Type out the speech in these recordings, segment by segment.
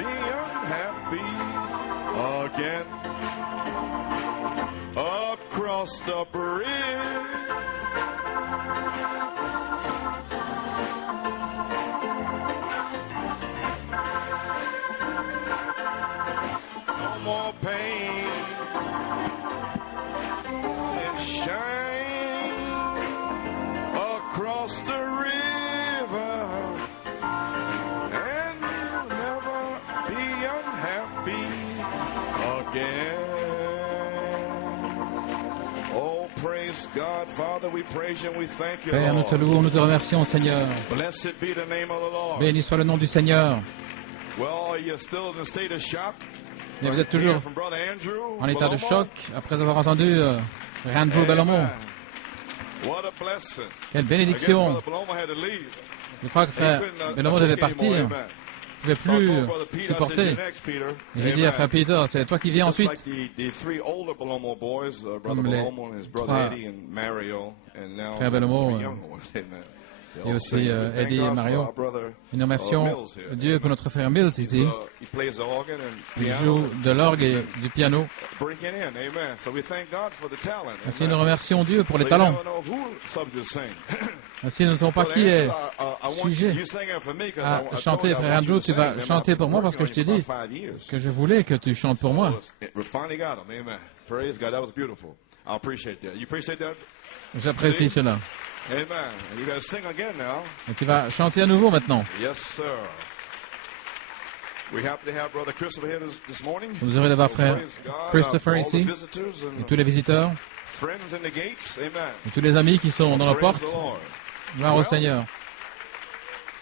be unhappy again. Across the bridge, no more pain and shine across the river, and you'll never be unhappy again. Oh, praise God, Father, we praise you and we thank you, Père, nous te louons, nous te remercions, Seigneur. Blessed be the name of the Lord. Béni soit le nom du Seigneur. Well, you're still in a state of shock. Et vous êtes toujours From Brother Andrew en état de Bellomo. choc après avoir entendu Andrew Bellomo. Amen. What a blessing. Quelle I guess bénédiction. Brother Bellomo had to leave. Je crois que frère Bellomo devait partir. Il ne pouvait So I plus told Brother Peter, I said, supporter. "You're next, Peter." Et j'ai dit à frère Peter, c'est toi qui viens Just ensuite. like the three older Bellomo boys, Brother Comme les Bellomo and his brother trois Eddie and Mario, and now frères the Bellomo, three younger ones. Amen. They et all aussi sing. We thank Eddie et God for Mario. our brother, Et nous remercions Mills here. Dieu pour notre frère Mills ici. He plays the organ and Il piano. joue de l'orgue et du piano. Breaking in, amen. So we thank God for the talent. Ainsi amen. nous remercions Dieu pour les So you talents. never know who somebody to sing. Ainsi nous ne savons pas Brother qui est Andrew, I want sujet you singing for me 'cause à I told chanter. you I Frère want you Andrew, to tu sing. vas Remember, chanter I've pour been moi parce que je working t'ai on you dit for about 5 years. que je voulais que tu chantes pour moi. We finally got him, amen. Praise God, that was beautiful. I appreciate that. You appreciate that? J'apprécie cela. Amen. And you guys sing again now. Et tu vas chanter à nouveau maintenant. Yes, sir. We happy to have Brother Christopher here this morning. Nous sommes heureux d'avoir So frère praise God, Christopher all the ici, visitors and et tous les visiteurs, friends in the gates. Amen. et tous les amis qui sont dans nos Praise portes. the Lord. Gloire au Seigneur.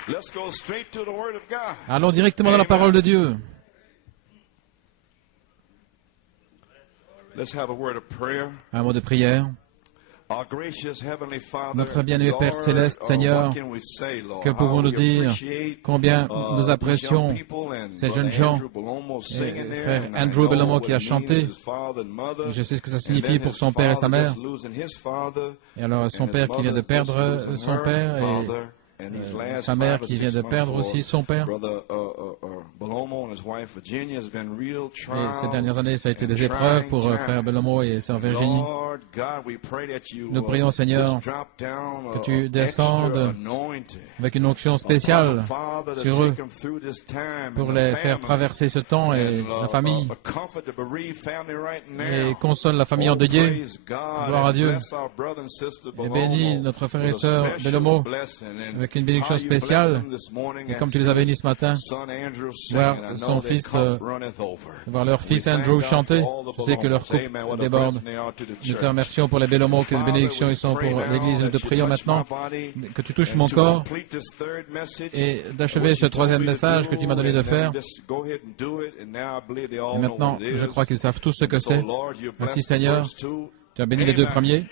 Let's go straight to the Word of God. Allons directement dans la parole de Dieu. Let's have a word of prayer. Un mot de prière. Our gracious Heavenly Father, Notre bien-aimé Père Lord, céleste, Seigneur, what can we say, Lord? que pouvons-nous How we dire? appreciate, Combien nous these apprécions young people and ces Brother jeunes gens, Andrew Bellomo singing et there, frère and I Andrew know Bellomo what qui a it means chanté. to his father and mother, Je sais ce que ça and signifie then pour his son père et sa father mère. just losing his father, Et alors son and his père qui vient de mother perdre just losing son her père et father, and these last sa mère 5 or qui vient 6 de months perdre for aussi son père. Brother Bellomo and his wife Virginia has been real Et ces trials dernières années, ça a été and des épreuves trying pour frère times. Bellomo et sœur Virginie. Lord God, we pray that you Nous prions, Seigneur, just drop down que tu extra descendes anointing avec une onction upon spéciale the Father to sur eux take them through this time pour and les the faire family, traverser ce temps et and, la famille, comfort the bereaved family right et now. console la famille Oh, endeuillée. praise God, Gloire à and Dieu. bless our brother and sister Et bénis Bellomo notre frère et with a sœur special Bellomo blessing, and avec une bénédiction how you bless spéciale. them this morning Et and comme tu les as bénis ce matin, son Andrew voir singing, I know son their fils, cup runneth over. voir leur We fils thank Andrew God chanter. for all the Je sais que leur Bellomos. coupe Amen. What a déborde. blessing they are to the Nous te church. remercions pour les Bellomo, quelle Father, bénédiction we ils sont pray pour now l'Église. Nous te that you prions touch maintenant my body que tu touches and mon to corps complete this third message, et d'achever which ce you told troisième me to message que do, tu m'as donné de and faire. just go ahead and do it, and now I believe they all Et know maintenant, what it je is. crois qu'ils savent tous ce que So, c'est. Lord, you Merci bless the Seigneur, first two. tu as béni les deux Amen. premiers.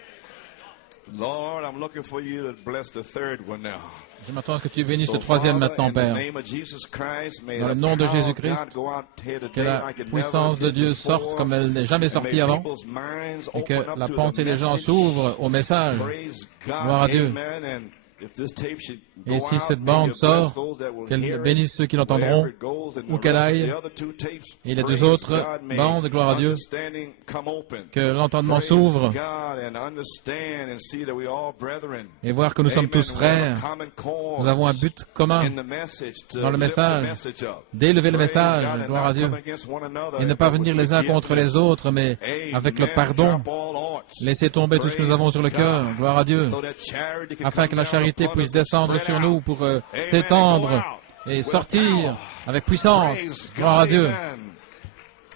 Lord, I'm looking for you to bless the third one now. Je m'attends à ce que tu bénisses So, le troisième Father, maintenant, in the Père. name of Jesus Christ, may Dans le the nom de power of Jésus-Christ, God go out here today que la like it puissance never de did Dieu before, sorte comme elle n'est jamais and sortie may avant, people's minds et open que up la to the pensée des gens message. s'ouvre au message. Praise God. Gloire à Dieu. Amen. And if this tape should go Et si out, cette may bande you bless sort, those that will qu'elle hear it, bénisse ceux qui l'entendront, wherever it goes, and où the qu'elle rest of aille. the other two tapes, Et les praise deux autres God, may bandes, gloire à Dieu, understanding come open. que l'entendement Praise s'ouvre God and understand and see that we all brethren. et voir que nous sommes Amen. tous We have a frères. common cause Nous avons un but commun in the message to dans le lift the message, message up. d'élever le Praise message, God and gloire not à Dieu, come against one another, et ne pas but venir with les uns contre les forgiveness. autres, mais avec le pardon, Drop all hearts. laisser tomber tout ce que nous avons sur le cœur, Praise gloire à Dieu, God. So that charity can afin come que la down charité upon puisse us and descendre spread sur out. nous pour Amen. s'étendre And go out et with sortir power. avec puissance, Praise gloire à God. Dieu. Amen.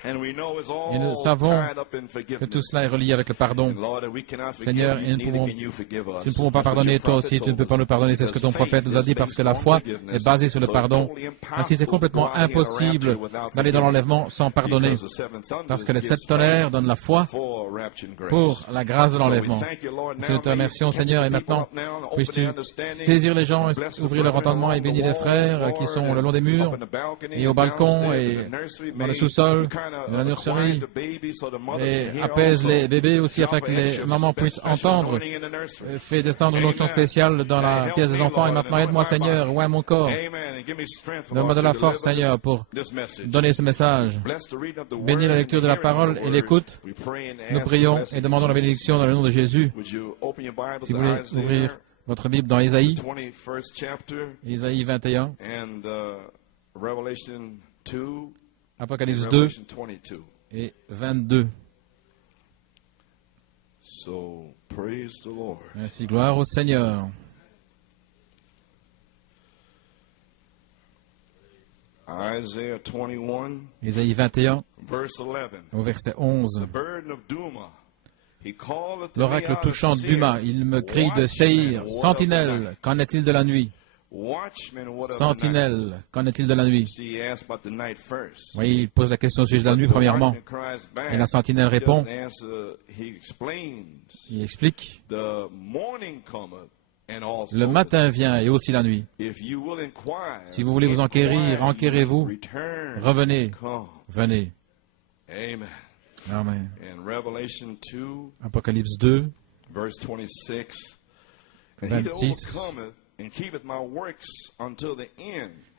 And we know it's all Et nous savons tied up in que forgiveness. 'tout cela est relié avec le pardon. And Lord, if we cannot forgive Seigneur, you, et nous neither pouvons- can you forgive us. Si nous ne pouvons pas That's what pardonner, your toi prophet aussi, tu ne told peux pas us. nous pardonner. C'est ce que ton Because prophète nous a faith dit, is parce que based la on foi forgiveness. est basée sur le So it's pardon. totally impossible Ainsi, c'est to complètement go out here in a impossible rapture without d'aller dans forgiveness. l'enlèvement sans pardonner, Because the seven thunders parce que les gives 7 tonnerres faith donnent la foi for rapture and grace. pour la grâce de So we l'enlèvement. thank you, Lord. Ainsi, Now nous te may you remercions, catch Seigneur, the et people maintenant, up now and open puisses-tu their understanding. saisir les gens, Bless the ouvrir leur brethren entendement et along the bénir les walls, frères Lord, qui sont and le long des murs up in the balcony et au and balcon downstairs et in the nursery. dans le May sous-sol, you kindly de la nurserie et apaise les bébés aussi afin que les mamans puissent entendre. Fais descendre une onction spéciale dans la pièce des enfants et maintenant aide-moi Seigneur, oins mon corps. Donne-moi de la force Seigneur pour donner ce message. Bénis la lecture de la parole et l'écoute. Nous prions et demandons la bénédiction dans le nom de Jésus. Si vous voulez ouvrir votre Bible dans Ésaïe 21, Apocalypse 2 et 22. Ainsi, gloire au Seigneur. Ésaïe 21, au verset 11. L'oracle touchant Duma, il me crie de Séhir, Sentinelle, qu'en est-il de la nuit? Sentinelle, qu'en est-il de la nuit? Oui, il pose la question au sujet de la nuit, premièrement. Et la sentinelle répond. Il explique. Le matin vient et aussi la nuit. Si vous voulez vous enquérir, enquérez-vous. Revenez. Venez. Amen. Apocalypse 2, 26.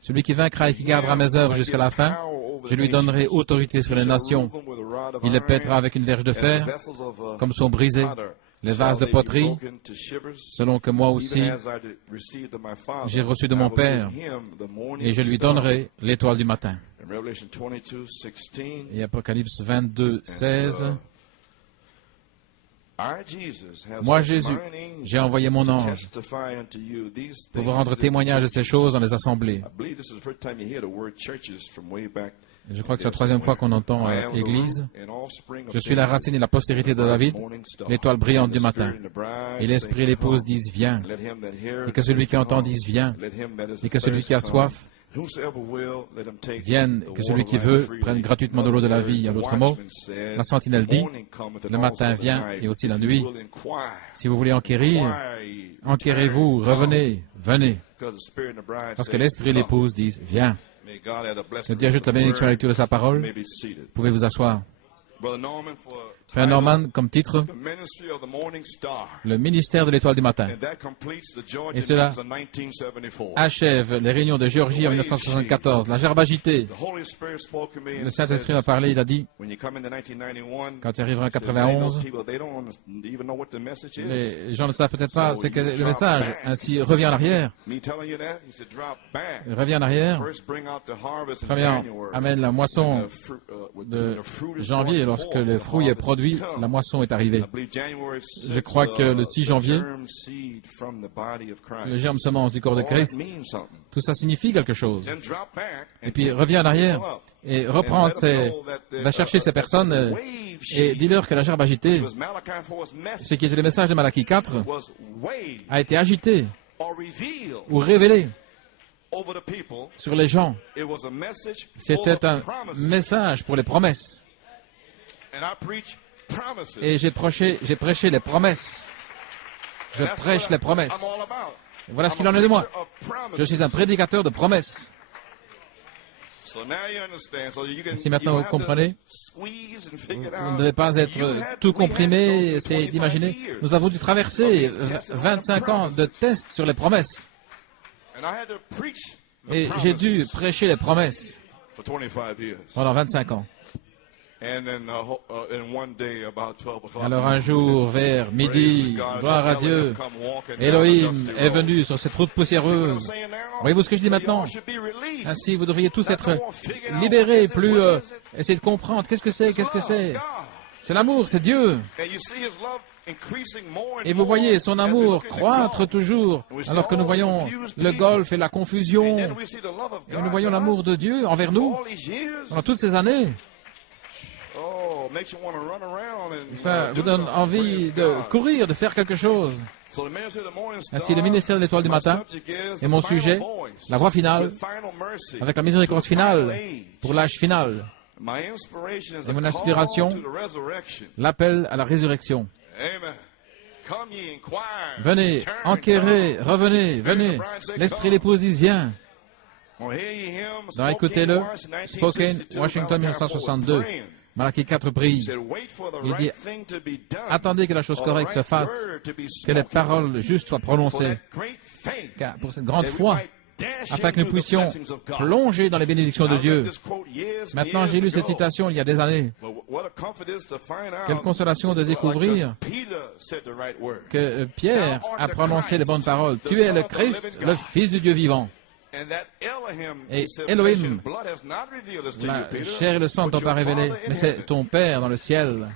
Celui qui vaincra et qui gardera mes œuvres jusqu'à la fin, je lui donnerai autorité sur les nations. Il les pètera avec une verge de fer, comme sont brisés les vases de poterie, selon que moi aussi j'ai reçu de mon Père, et je lui donnerai l'étoile du matin. Et Apocalypse 22, 16. Moi, Jésus, j'ai envoyé mon ange pour vous rendre témoignage de ces choses dans les assemblées. Je crois que c'est la troisième fois qu'on entend Église. Je suis la racine et la postérité de David, l'étoile brillante du matin. Et l'Esprit et l'épouse disent, viens. Et que celui qui entend dise, viens. Et que celui qui a soif vienne, que celui qui veut prenne gratuitement de l'eau de la vie. En d'autres mots, la sentinelle dit, le matin vient et aussi la nuit. Si vous voulez enquérir, enquérez-vous, revenez, venez. Parce que l'Esprit et l'épouse disent, viens. Que Dieu ajoute la bénédiction à la lecture de sa parole. Vous pouvez vous asseoir. Frère Norman, comme titre, le ministère de l'étoile du matin. Et cela achève les réunions de Géorgie en 1974. La gerbe agitée. Le Saint-Esprit m'a parlé, il a dit, quand il arrivera en 91, les gens ne savent peut-être pas ce qu'est le message. Ainsi, reviens en arrière. Reviens en arrière. Premièrement, amène la moisson de janvier, lorsque le fruit est produit, la moisson est arrivée. Je crois que le 6 janvier, le germe semence du corps de Christ, tout ça signifie quelque chose. Et puis reviens en arrière et reprends va chercher ces personnes et dis-leur que la gerbe agitée, ce qui était le message de Malachie 4, a été agité ou révélé sur les gens. C'était un message pour les promesses. Et j'ai prêché les promesses. Je prêche les promesses. Et voilà ce qu'il en est de moi. Je suis un prédicateur de promesses. Si maintenant vous comprenez, vous ne devez pas être tout comprimé, essayez d'imaginer. Nous avons dû traverser 25 ans de tests sur les promesses. Et j'ai dû prêcher les promesses pendant 25 ans. Alors un jour, vers midi, gloire à Dieu, Elohim est venu sur cette route poussiéreuse. Voyez-vous ce que je dis maintenant? Ainsi, vous devriez tous être libérés, plus essayer de comprendre. Qu'est-ce que c'est? Qu'est-ce que c'est? C'est l'amour, c'est Dieu. Et vous voyez son amour croître toujours, alors que nous voyons le golfe et la confusion. Et nous voyons l'amour de Dieu envers nous pendant toutes ces années. Ça vous donne envie de courir, de faire quelque chose. Ainsi, le ministère de l'étoile du matin est mon sujet, la voie finale, avec la miséricorde finale, pour l'âge final. Et mon inspiration, l'appel à la résurrection. Venez, enquérez, revenez, venez. L'Esprit et l'épouse disent, viens. Dans Écoutez-le, Spokane, Washington, 1962. Malachie 4 brille. Il dit, attendez que la chose correcte se fasse, que les paroles justes soient prononcées. Car pour cette grande foi, afin que nous puissions plonger dans les bénédictions de Dieu. Maintenant, j'ai lu cette citation il y a des années. Quelle consolation de découvrir que Pierre a prononcé les bonnes paroles. Tu es le Christ, le Fils du Dieu vivant. Et Elohim, la chair et le sang ne t'ont pas révélé, mais c'est ton Père dans le ciel.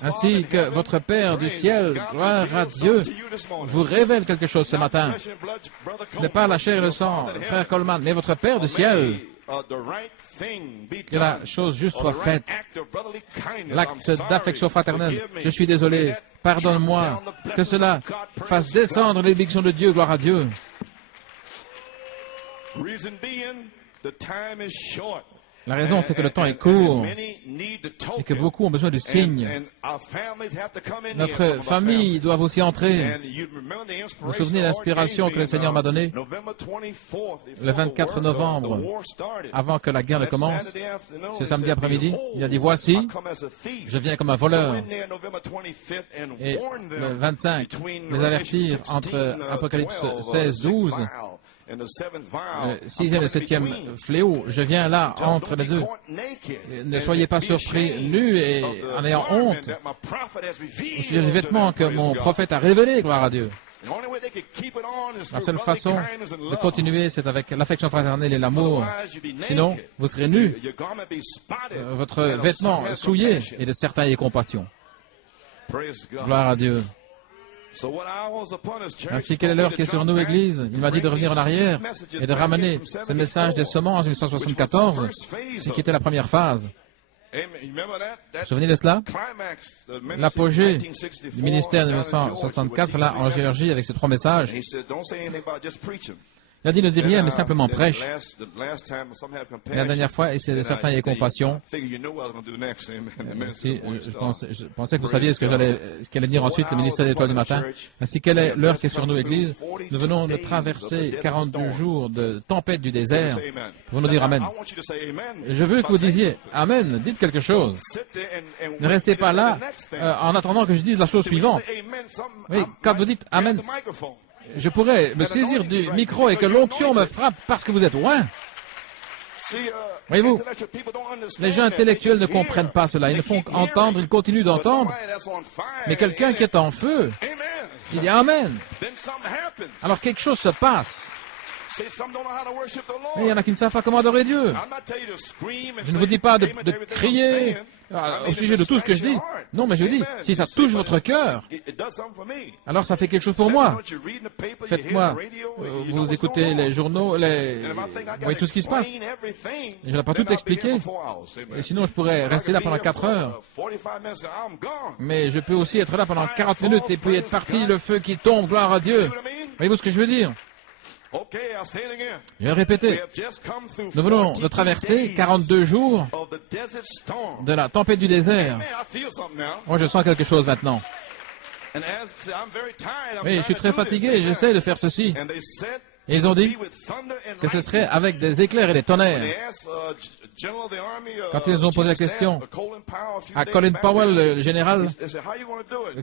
Ainsi que votre Père du ciel, gloire à Dieu, vous révèle quelque chose ce matin. Ce n'est pas la chair et le sang, frère Coleman, mais votre Père du ciel. Que la chose juste soit faite. L'acte d'affection fraternelle. Je suis désolé, pardonne-moi. Que cela fasse descendre les bénédictions de Dieu, gloire à Dieu. La raison, c'est que le temps est court et que beaucoup ont besoin de signes. Notre famille doit aussi entrer. Vous vous souvenez de l'inspiration que le Seigneur m'a donnée le 24 novembre, avant que la guerre ne commence, ce samedi après-midi. Il a dit, voici, je viens comme un voleur. Et le 25, les avertir entre Apocalypse 16, 12, le 6e et le 7e fléau, je viens là entre les deux. Ne soyez pas surpris, nus et en ayant honte au sujet des vêtements que mon prophète a révélés, gloire à Dieu. La seule façon de continuer, c'est avec l'affection fraternelle et l'amour. Sinon, vous serez nus, votre vêtement souillé, et de certains ayez compassion. Gloire à Dieu. Ainsi, quelle est l'heure qui est sur nous, Église? Il m'a dit de revenir en arrière et de ramener ce message des semences en 1974, ce qui était la première phase. Vous vous souvenez de cela? L'apogée du ministère de 1964, là, en Géorgie, avec ces 3 messages. Il a dit, ne dis rien, mais simplement prêche. Et la dernière fois, et c'est certains ayez compassion. Si, je pensais que vous saviez ce qu'allait dire ensuite le ministère des Étoiles du matin. Ainsi, quelle est l'heure qui est sur nous, Église? Nous venons de traverser 42 jours de tempête du désert. Vous nous dire Amen. Je veux que vous disiez Amen. Dites quelque chose. Ne restez pas là en attendant que je dise la chose suivante. Oui, quand vous dites Amen, je pourrais me saisir du micro et que l'onction me frappe parce que vous êtes loin. Voyez-vous, les gens intellectuels ne comprennent pas cela. Ils ne font qu'entendre, ils continuent d'entendre. Mais quelqu'un qui est en feu, il dit Amen. Alors quelque chose se passe. Et il y en a qui ne savent pas comment adorer Dieu. Je ne vous dis pas de crier au sujet de tout ce que je dis. Non, mais je dis, si ça touche votre cœur, alors ça fait quelque chose pour moi. Faites-moi, vous écoutez les journaux, vous voyez tout ce qui se passe. Je n'ai pas tout expliqué. Et sinon, je pourrais rester là pendant 4 heures. Mais je peux aussi être là pendant 40 minutes et puis être parti, le feu qui tombe, gloire à Dieu. Voyez-vous ce que je veux dire? Je vais le répéter. Nous venons de traverser 42 jours de la tempête du désert. Moi, je sens quelque chose maintenant. Oui, je suis très fatigué et j'essaie de faire ceci. Et ils ont dit que ce serait avec des éclairs et des tonnerres. Quand ils ont posé la question à Colin Powell, le général,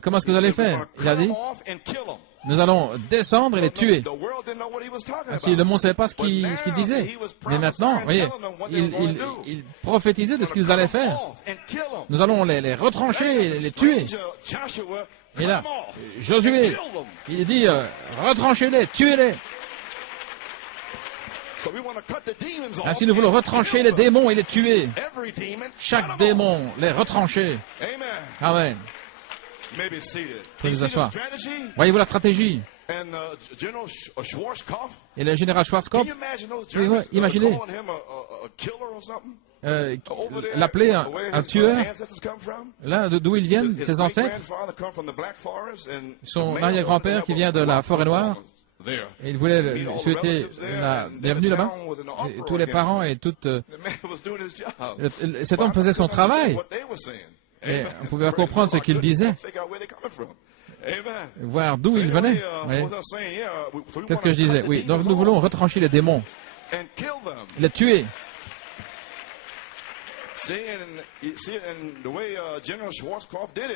comment est-ce que vous allez faire? Il a dit, nous allons descendre et les tuer. Ainsi, le monde ne savait pas ce qu'il disait. Mais maintenant, vous voyez, il prophétisait de ce qu'ils allaient faire. Nous allons les retrancher et les tuer. Et là, Josué, il dit, retranchez-les, tuez-les. Ainsi, nous voulons retrancher les démons et les tuer. Chaque démon, les retrancher. Amen. Pouvez vous asseoir. Voyez-vous la stratégie? Et le général Schwarzkopf, imaginez l'appeler un tueur, là, d'où ils viennent, ses ancêtres, son arrière-grand-père qui vient de la forêt noire, et il voulait lui souhaiter la bienvenue là-bas. Tous les parents et toutes... cet homme faisait son travail. Et on pouvait comprendre ce qu'il disait, voir d'où il venait. Qu'est-ce que je disais? Oui, donc nous voulons retrancher les démons. les tuer.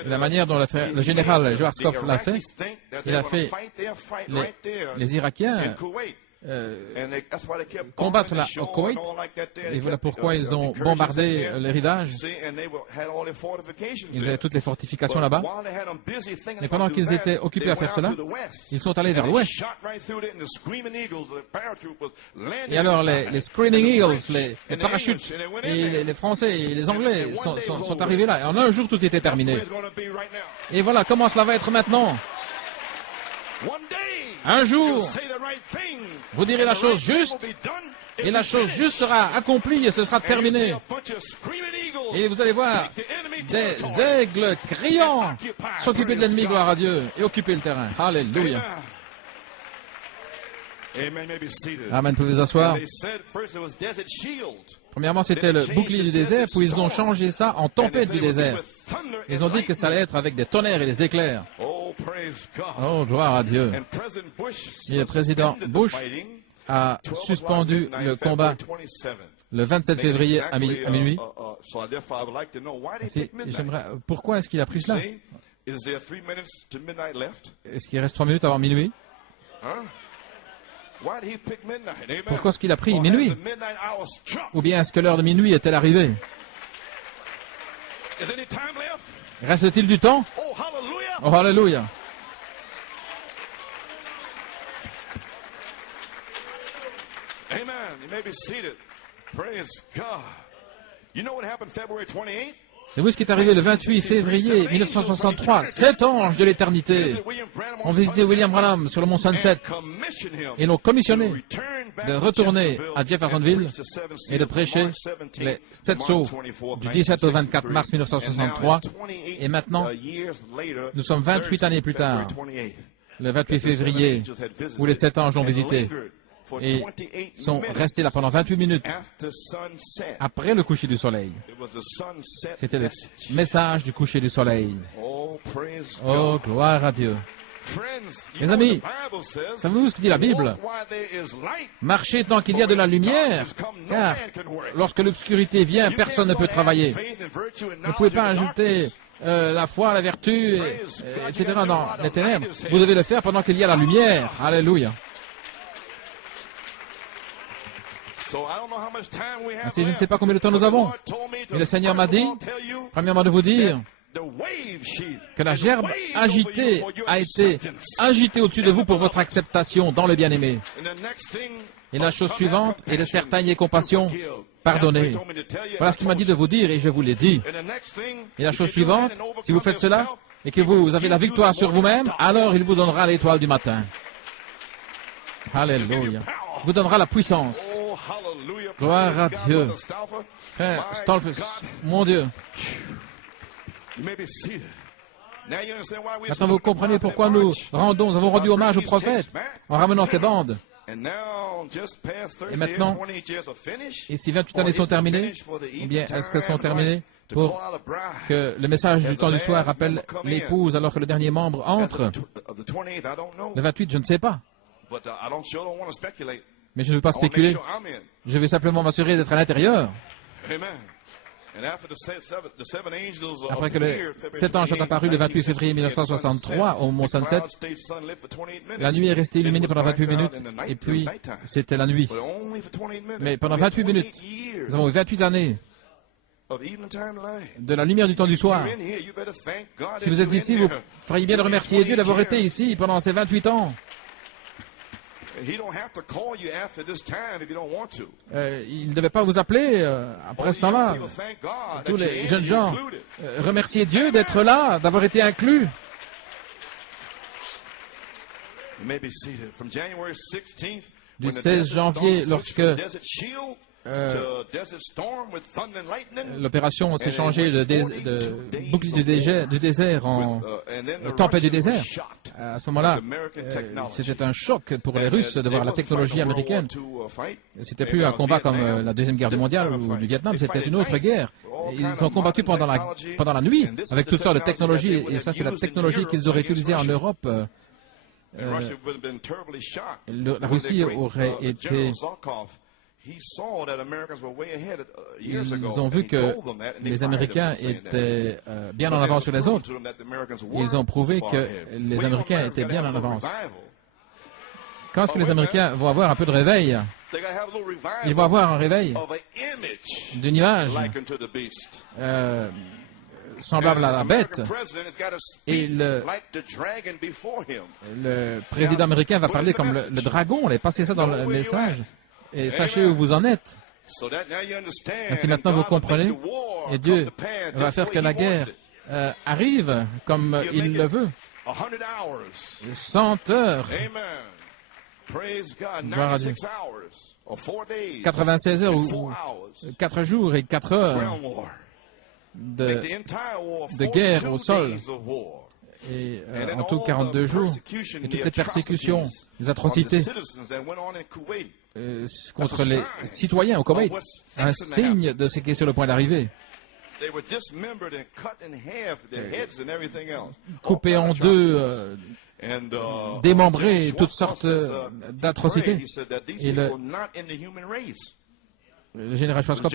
La manière dont le général Schwarzkopf l'a fait, il a fait les Irakiens combattre là au Koweït, et voilà pourquoi ils ont bombardé l'héritage. Ils avaient toutes les fortifications là-bas. Mais pendant qu'ils étaient occupés à faire cela, ils sont allés vers l'ouest. Et alors les Screaming Eagles, les parachutes, et les Français et les Anglais sont arrivés là. Et en un jour, tout était terminé. Et voilà comment cela va être maintenant. Un jour, vous direz la chose juste, et la chose juste sera accomplie et ce sera terminé. Et vous allez voir des aigles criants s'occuper de l'ennemi, gloire à Dieu, et occuper le terrain. Alléluia. Amen, pouvez vous asseoir. Premièrement, c'était le bouclier du désert, puis ils ont changé ça en tempête du désert. Ils ont dit que ça allait être avec des tonnerres et des éclairs. Oh, gloire à Dieu. Et le président Bush a suspendu le combat le 27 février à minuit. Pourquoi est-ce qu'il a pris cela? Est-ce qu'il reste 3 minutes avant minuit? Pourquoi est-ce qu'il a pris minuit? Ou bien est-ce que l'heure de minuit est-elle arrivée? Reste-t-il du temps? Oh, alléluia! Amen. You may be seated. Praise God. You know what happened February 28th? Savez-vous ce qui est arrivé le 28 février 1963? 7 anges de l'éternité ont visité William Branham sur le mont Sunset et l'ont commissionné de retourner à Jeffersonville et de prêcher les 7 sceaux du 17 au 24 mars 1963. Et maintenant, nous sommes 28 années plus tard, le 28 février, où les 7 anges l'ont visité et sont restés là pendant 28 minutes après le coucher du soleil. C'était le message du coucher du soleil. Oh, gloire à Dieu. Mes amis, savez-vous ce que dit la Bible? Marchez tant qu'il y a de la lumière, car lorsque l'obscurité vient, personne ne peut travailler. Vous ne pouvez pas ajouter la foi, la vertu, etc. dans les ténèbres. Vous devez le faire pendant qu'il y a la lumière. Alléluia. Ainsi, je ne sais pas combien de temps nous avons. Mais le Seigneur m'a dit, premièrement, de vous dire que la gerbe agitée a été agitée au-dessus de vous pour votre acceptation dans le bien-aimé. Et la chose suivante est de certaines et compassion, pardonnez. Voilà ce qu'il m'a dit de vous dire et je vous l'ai dit. Et la chose suivante, si vous faites cela et que vous avez la victoire sur vous-même, alors il vous donnera l'étoile du matin. Alléluia. Il vous donnera la puissance. Gloire à Dieu. Frère Stolfus, mon Dieu. Maintenant, vous comprenez pourquoi nous avons rendu hommage au prophète en ramenant ces bandes. Et maintenant, et si 28 années sont terminées, ou bien est-ce qu'elles sont terminées pour que le message du temps du soir appelle l'épouse alors que le dernier membre entre? Le 28, je ne sais pas. Mais je ne veux pas spéculer. Je vais simplement m'assurer d'être à l'intérieur. Après que les 7 anges sont apparus le 28 février 1963 au Mont Sunset, la nuit est restée illuminée pendant 28 minutes, et puis c'était la nuit. Mais pendant 28 minutes, nous avons eu 28 années de la lumière du temps du soir. Si vous êtes ici, vous feriez bien de remercier Dieu d'avoir été ici pendant ces 28 ans. Il ne devait pas vous appeler après ce temps-là. Tous les jeunes gens, remerciez Dieu d'être là, d'avoir été inclus. Du 16 janvier, lorsque l'opération s'est changée de bouclier du désert en tempête du désert. À ce moment-là, c'était un choc pour les Russes de voir la technologie américaine. C'était plus un combat comme la Deuxième Guerre mondiale ou du Vietnam, c'était une autre guerre. Ils ont combattu pendant la nuit avec toutes sortes de technologies, et ça c'est la technologie qu'ils auraient utilisée en Europe. La Russie aurait été Ils ont vu que les Américains étaient bien en avance sur les autres. Ils ont prouvé que les Américains étaient bien en avance. Quand est-ce que les Américains vont avoir un peu de réveil? Ils vont avoir un réveil d'une image semblable à la bête. Et le président américain va parler comme le dragon. Et passez ça dans le message. Et sachez où vous en êtes. Ainsi maintenant vous comprenez. Et Dieu va faire que la guerre arrive comme il le veut. 100 heures. Gloire à Dieu. 96 heures ou 4 jours et 4 heures de guerre au sol. Et en tout 42 jours. Et toutes les persécutions, les atrocités contre les citoyens au Koweït. Un signe de ce qui est sur le point d'arriver. Coupés en deux, démembrés, toutes sortes d'atrocités. Et le général Schwarzkopf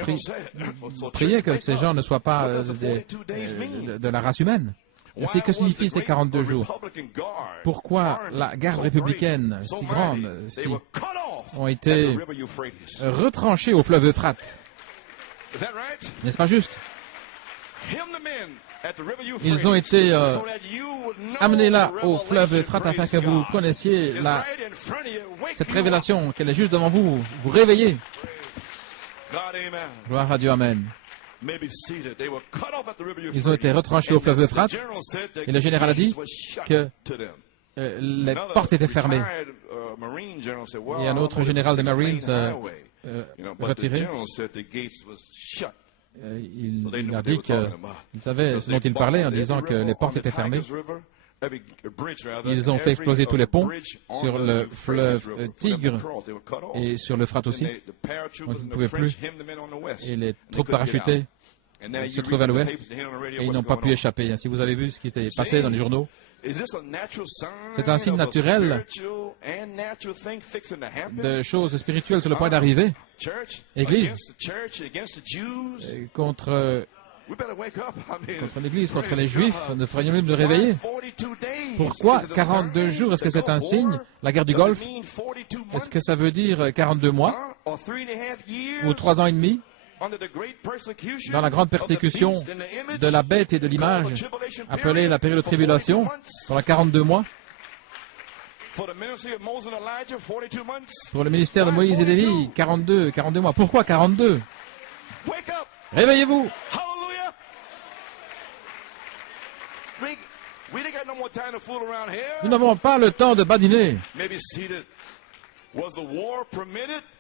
priait que ces gens ne soient pas de la race humaine. C'est que signifient ces 42 jours? Pourquoi la garde républicaine si grande ont été retranchés au fleuve Euphrate? N'est-ce pas juste? Ils ont été amenés là au fleuve Euphrate afin que vous connaissiez cette révélation qu'elle est juste devant vous. Vous réveillez. Gloire à Dieu, Amen. Ils ont été retranchés au fleuve Euphrate et le général a dit que les portes étaient fermées. Et un autre général des Marines retiré, il a dit qu'il savait ce dont il parlait en disant que les portes étaient fermées. Ils ont fait exploser tous les ponts sur le fleuve Tigre et sur l'Euphrate aussi. Donc ils ne pouvaient plus. Et les troupes parachutées se trouvaient à l'ouest et ils n'ont pas pu échapper. Si vous avez vu ce qui s'est passé dans les journaux, c'est un signe naturel de choses spirituelles sur le point d'arriver. Église, contre l'Église, contre les Juifs, ne ferions-nous nous réveiller? Pourquoi 42 jours? Est-ce que c'est un signe? La guerre du Golfe? Est-ce que ça veut dire 42 mois? Ou 3 ans et demi? Dans la grande persécution de la bête et de l'image, appelée la période de tribulation, pendant 42 mois? Pour le ministère de Moïse et d'Élie, 42 mois. Pourquoi 42? Réveillez-vous! Nous n'avons pas le temps de badiner.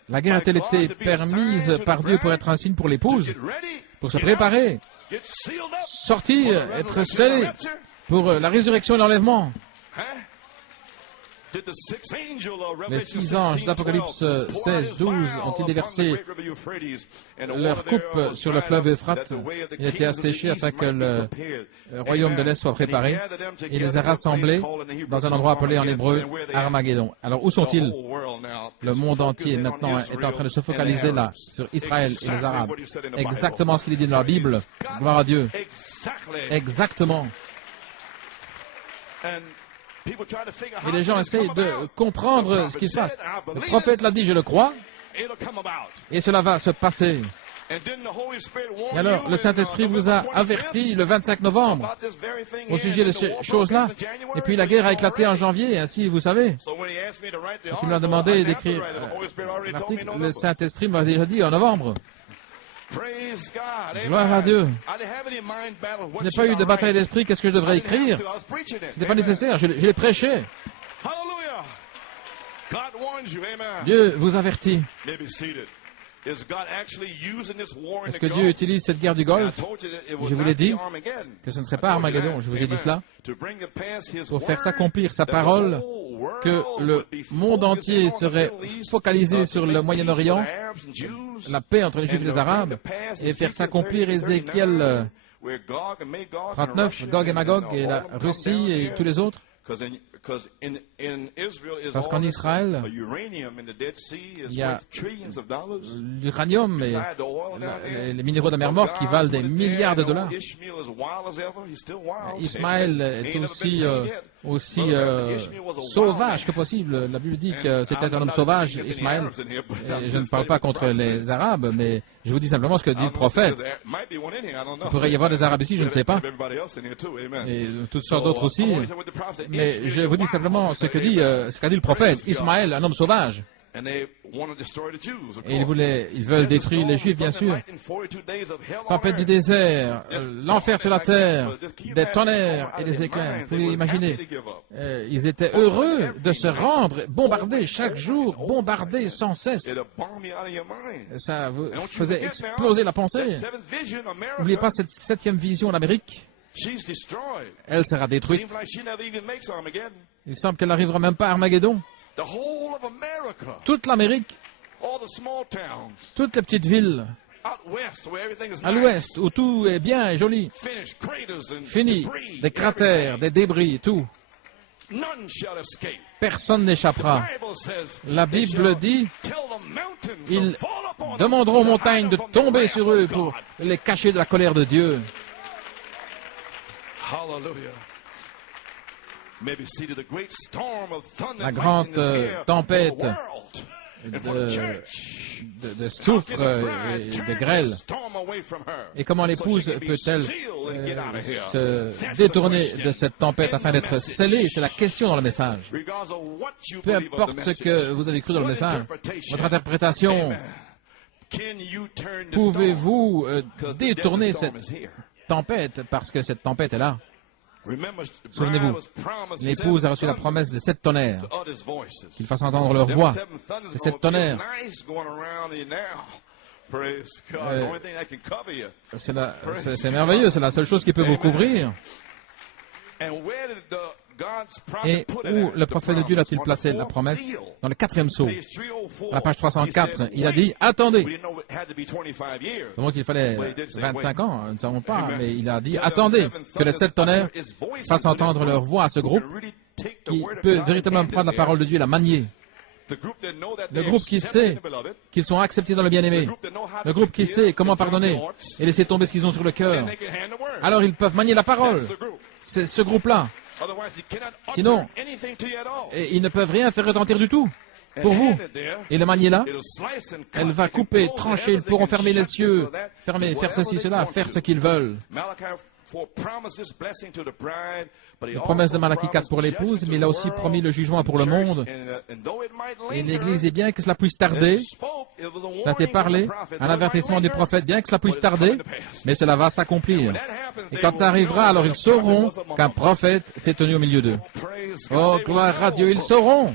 La guerre a-t-elle été permise par Dieu pour être un signe pour l'épouse, pour se préparer, sortir, être scellé pour la résurrection et l'enlèvement? Les 6 anges d'Apocalypse 16-12 ont-ils déversé leur coupe sur le fleuve Euphrate et été asséchés afin que le royaume de l'Est soit préparé? Et il les a rassemblés dans un endroit appelé en hébreu Armageddon. Alors où sont-ils? Le monde entier maintenant est en train de se focaliser là, sur Israël et les Arabes. Exactement ce qu'il est dit dans la Bible. Gloire à Dieu. Exactement. Et les gens essayent de comprendre ce qui se passe. Le prophète l'a dit, je le crois, et cela va se passer. Et alors, le Saint-Esprit vous a averti le 25 novembre au sujet de ces choses-là. Et puis la guerre a éclaté en janvier, ainsi vous savez. Et il m'a demandé d'écrire l'article. Le Saint-Esprit m'a déjà dit en novembre. Gloire à Dieu. Je n'ai pas eu de bataille d'esprit. Qu'est-ce que je devrais écrire? Ce n'est pas nécessaire. Je l'ai prêché. Dieu vous avertit. Est-ce que Dieu utilise cette guerre du Golfe? Je vous l'ai dit que ce ne serait pas Armageddon. Je vous ai dit cela pour faire s'accomplir sa parole, que le monde entier serait focalisé sur le Moyen-Orient, la paix entre les Juifs et les Arabes, et faire s'accomplir Ézéchiel 39, Gog et Magog, et la Russie et tous les autres. Parce qu'en Israël, il y a l'uranium et les minéraux de la mer Morte qui valent des milliards de dollars. Ismaël est aussi sauvage que possible. La Bible dit que c'était un homme sauvage, Ismaël. Et je ne parle pas contre les Arabes, mais je vous dis simplement ce que dit le prophète. Il pourrait y avoir des Arabes ici, je ne sais pas. Et toutes sortes d'autres aussi. Mais je vous dis simplement ce qu'a dit le prophète. Ismaël, un homme sauvage. Et ils veulent détruire les Juifs, bien sûr. Tempête du désert, l'enfer sur la terre, des tonnerres et des éclairs. Vous pouvez imaginer. Ils étaient heureux de se rendre, bombardés chaque jour, bombardés sans cesse. Ça vous faisait exploser la pensée. N'oubliez pas cette 7e vision d'Amérique. Elle sera détruite. Il semble qu'elle n'arrivera même pas à Armageddon. Toute l'Amérique, toutes les petites villes, à l'ouest, où tout est bien et joli, fini, des cratères, des débris, tout. Personne n'échappera. La Bible dit, ils demanderont aux montagnes de tomber sur eux pour les cacher de la colère de Dieu. La grande tempête de soufre et de grêle. Et comment l'épouse peut-elle se détourner de cette tempête afin d'être scellée? C'est la question dans le message. Peu importe ce que vous avez cru dans le message, votre interprétation, pouvez-vous détourner cette tempête parce que cette tempête est là? Souvenez-vous, l'épouse a reçu la promesse de 7 tonnerres, qu'ils fassent entendre leur voix. C'est 7 tonnerres. C'est merveilleux, c'est la seule chose qui peut vous couvrir. Et où le prophète de Dieu a-t-il placé la promesse? Dans le 4e sceau, à la page 304, il a dit « Attendez ». C'est moi qu'il fallait 25 ans, nous ne savons pas, mais il a dit « Attendez que les 7 tonnerres fassent entendre leur voix à ce groupe qui peut véritablement prendre la parole de Dieu et la manier. » Le groupe qui sait qu'ils sont acceptés dans le bien-aimé. Le groupe qui sait comment pardonner et laisser tomber ce qu'ils ont sur le cœur. Alors ils peuvent manier la parole. C'est ce groupe-là. Sinon, ils ne peuvent rien faire retentir du tout pour vous. Et le manier là, elle va couper, trancher, ils pourront fermer les cieux, fermer, faire ceci, cela, faire ce qu'ils veulent. La promesse de Malachie 4 pour l'épouse, mais il a aussi promis le jugement pour le monde. Et l'Église, est bien que cela puisse tarder, ça a été parlé, un avertissement du prophète, bien que cela puisse tarder, mais cela va s'accomplir. Et quand ça arrivera, alors ils sauront qu'un prophète s'est tenu au milieu d'eux. Oh, gloire à Dieu, ils sauront.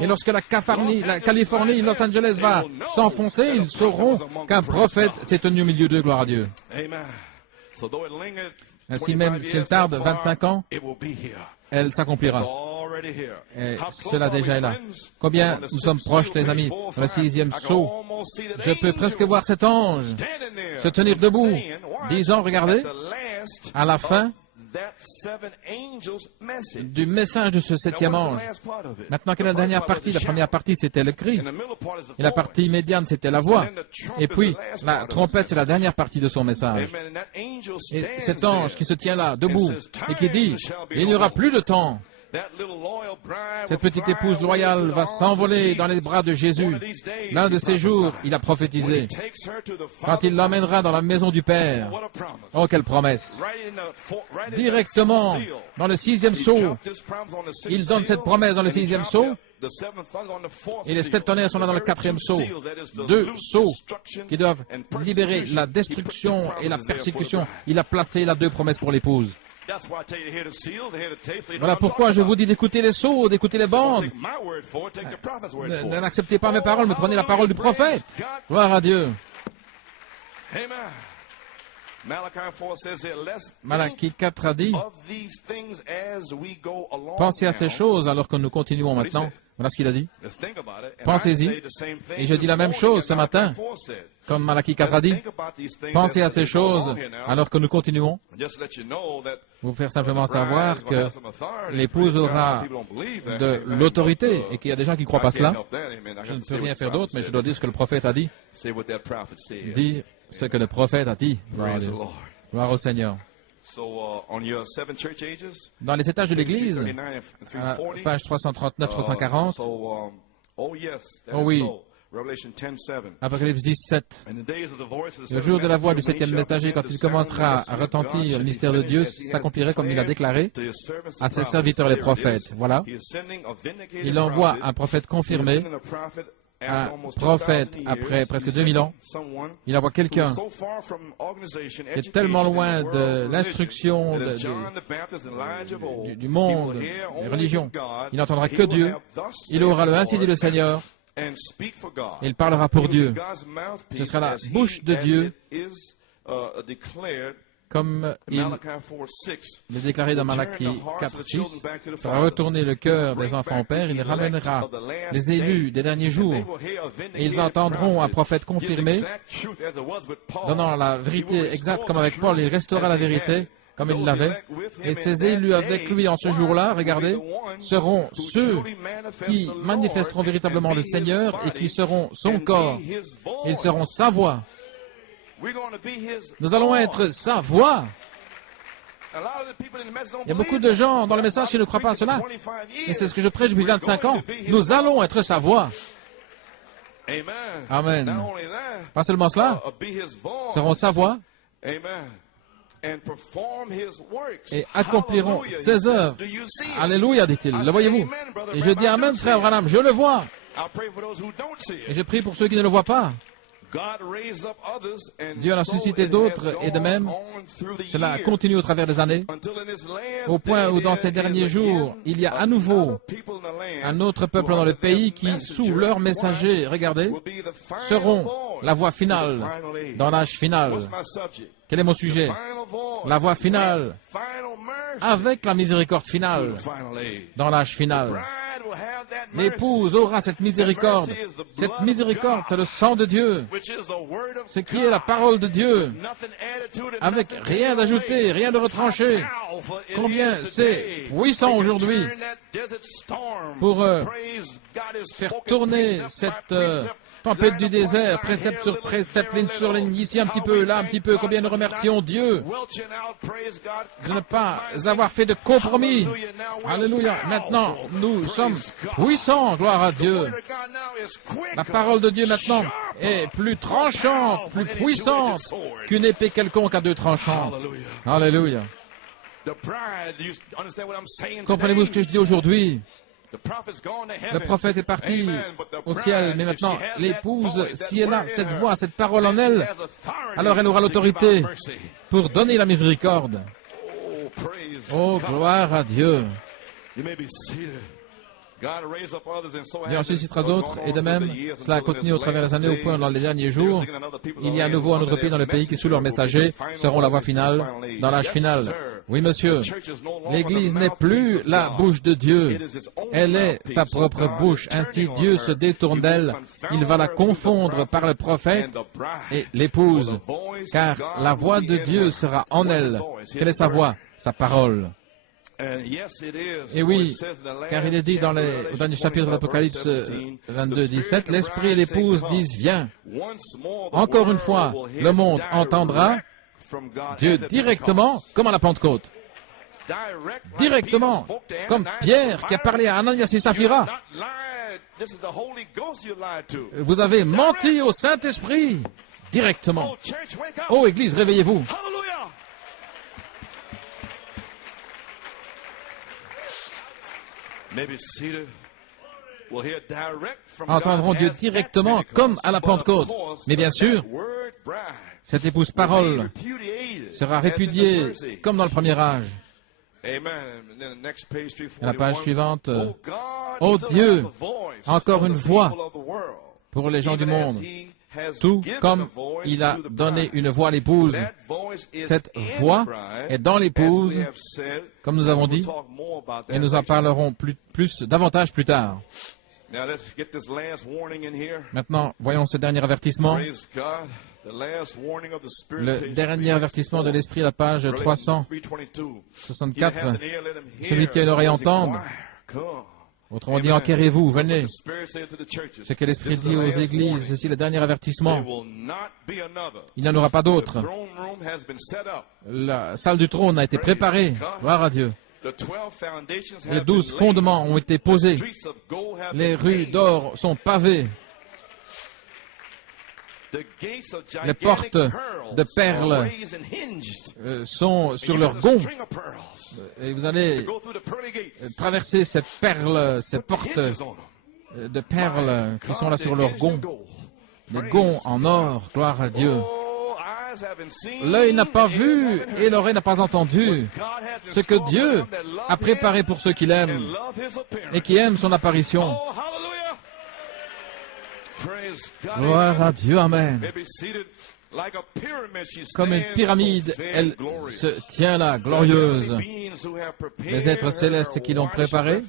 Et lorsque la Californie, Los Angeles va s'enfoncer, ils sauront qu'un prophète s'est tenu au milieu d'eux, gloire à Dieu. Ainsi même, s'il tarde 25 ans, elle s'accomplira. Et cela déjà est là. Combien nous sommes proches, les amis, dans le 6e sceau. Je peux presque voir cet ange se tenir debout, disant, regardez, à la fin du message de ce 7e ange. Maintenant, quelle est la dernière partie? La première partie, c'était le cri. Et la partie médiane, c'était la voix. Et puis, la trompette, c'est la dernière partie de son message. Et cet ange qui se tient là, debout, et qui dit, il n'y aura plus de temps. Cette petite épouse loyale va s'envoler dans les bras de Jésus. L'un de ces jours, il a prophétisé. Quand il l'emmènera dans la maison du Père. Oh, quelle promesse! Directement, dans le 6e sceau, il donne cette promesse dans le 6e sceau. Et les 7 tonnerres sont là dans le 4e sceau. 2 sceaux qui doivent libérer la destruction et la persécution. Il a placé là 2 promesses pour l'épouse. Voilà pourquoi je vous dis d'écouter les sceaux, d'écouter les bandes. N'acceptez pas mes paroles, mais prenez la parole du prophète. Gloire à Dieu. Malachie 4 a dit, pensez à ces choses alors que nous continuons maintenant. Voilà ce qu'il a dit. Pensez-y. Et je dis la même chose ce matin, comme Malachie 4 a dit. Pensez à ces choses alors que nous continuons. Vous faire simplement savoir que l'épouse aura de l'autorité et qu'il y a des gens qui ne croient pas cela. Je ne peux rien faire d'autre, mais je dois dire ce que le prophète a dit. Dire ce que le prophète a dit. Gloire au Seigneur. Dans les 7 âges de l'Église, page 339-340, oh oui, Apocalypse 17, le jour de la voix du 7e messager, quand il commencera à retentir le mystère de Dieu, s'accomplirait comme il a déclaré à ses serviteurs les prophètes. Voilà, il envoie un prophète confirmé, un prophète après presque 2000 ans. Il envoie quelqu'un qui est tellement loin de l'instruction du monde, des religions. Il n'entendra que Dieu. Il aura le ainsi dit le Seigneur. Il parlera pour Dieu. Ce sera la bouche de Dieu, comme il est déclaré dans Malachie 4:6, fera retourner le cœur des enfants au Père, il ramènera les élus des derniers jours, et ils entendront un prophète confirmé, donnant la vérité exacte comme avec Paul, il restaura la vérité comme il l'avait, et ces élus avec lui en ce jour-là, regardez, seront ceux qui manifesteront véritablement le Seigneur et qui seront son corps. Ils seront sa voix. Nous allons être sa voix. Il y a beaucoup de gens dans le message qui ne croient pas à cela. Et c'est ce que je prêche depuis 25 ans. Nous allons être sa voix. Amen. Pas seulement cela, seront sa voix et accompliront ses œuvres. Alléluia, dit-il. Le voyez-vous? Et je dis Amen, frère Branham, je le vois. Et je prie pour ceux qui ne le voient pas. Dieu en a suscité d'autres, et de même, cela continue au travers des années, au point où dans ces derniers jours, il y a à nouveau un autre peuple dans le pays qui, sous leur messager, regardez, seront la voix finale dans l'âge final. Quel est mon sujet? La voix finale, avec la miséricorde finale, dans l'âge final. L'épouse aura cette miséricorde. Cette miséricorde, c'est le sang de Dieu, ce qui est la parole de Dieu, avec rien d'ajouté, rien de retranché. Combien c'est puissant aujourd'hui pour faire tourner cette tempête du désert, précepte sur précepte, ligne sur ligne, ici un petit peu, là un petit peu. Combien nous remercions Dieu de ne pas avoir fait de compromis. Alléluia. Maintenant, nous sommes puissants, gloire à Dieu. La parole de Dieu maintenant est plus tranchante, plus puissante qu'une épée quelconque à 2 tranchants. Alléluia. Comprenez-vous ce que je dis aujourd'hui? Le prophète est parti au ciel, mais maintenant, l'épouse, si elle a cette voix, cette parole en elle, alors elle aura l'autorité pour donner la miséricorde. Oh, gloire à Dieu. Dieu en suscitera d'autres, et de même, cela continue au travers des années, au point où dans les derniers jours, il y a à nouveau un autre pays dans le pays qui, sous leurs messagers, seront la voix finale, dans l'âge final. Oui, monsieur, l'Église n'est plus la bouche de Dieu, elle est sa propre bouche. Ainsi, Dieu se détourne d'elle, il va la confondre par le prophète et l'épouse, car la voix de Dieu sera en elle. Quelle est sa voix? Sa parole. Et oui, car il est dit dans au dernier chapitre de l'Apocalypse 22-17, l'Esprit et l'épouse disent, viens. Encore une fois, le monde entendra Dieu directement, comme à la Pentecôte. Directement, comme Pierre qui a parlé à Ananias et Saphira. Vous avez menti au Saint-Esprit, directement. Oh, Église, réveillez-vous. Entendront Dieu directement comme à la Pentecôte. Mais bien sûr, cette épouse parole sera répudiée comme dans le premier âge. La page suivante, oh Dieu, encore une voix pour les gens du monde. Tout comme il a donné une voix à l'épouse. Cette voix est dans l'épouse, comme nous avons dit, et nous en parlerons davantage plus tard. Now let's get this last warning in here. Maintenant, voyons ce dernier avertissement. Praise God. The last warning of the Spirit. Le dernier avertissement de l'Esprit, la page 364. Celui qui a l'oreille entende. Autrement dit, enquérez-vous, venez. Ce que l'Esprit dit aux églises, ceci est le dernier avertissement. Il n'y en aura pas d'autre. La salle du trône a été préparée. Gloire à Dieu. Les 12 fondements ont été posés. Les rues d'or sont pavées. Les portes de perles sont sur leurs gonds. Et vous allez traverser ces perles, ces portes de perles qui sont là sur leurs gonds. Des gonds en or, gloire à Dieu. L'œil n'a pas vu et l'oreille n'a pas entendu ce que Dieu a préparé pour ceux qui l'aiment et qui aiment son apparition. Gloire à Dieu, amen. Comme une pyramide, elle se tient là, glorieuse. Les êtres célestes qui l'ont préparée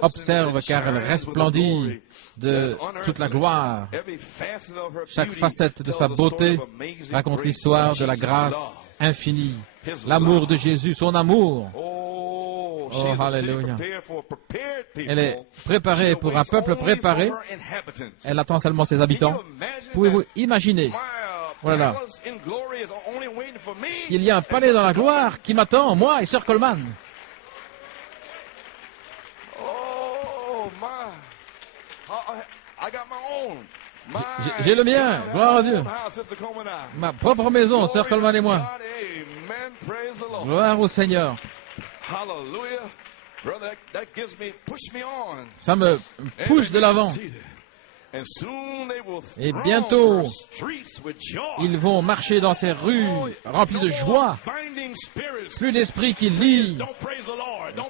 observent car elle resplendit de toute la gloire. Chaque facette de sa beauté raconte l'histoire de la grâce infinie, l'amour de Jésus, son amour. Oh, alléluia. Elle est préparée pour un peuple préparé. Elle attend seulement ses habitants. Pouvez-vous imaginer, voilà, qu'il y a un palais dans la gloire qui m'attend, moi et Sœur Coleman. J'ai le mien, gloire à Dieu. Ma propre maison, Sœur Coleman et moi. Gloire au Seigneur. Ça me pousse de l'avant. Et bientôt, ils vont marcher dans ces rues remplies de joie. Plus d'esprits qui lient,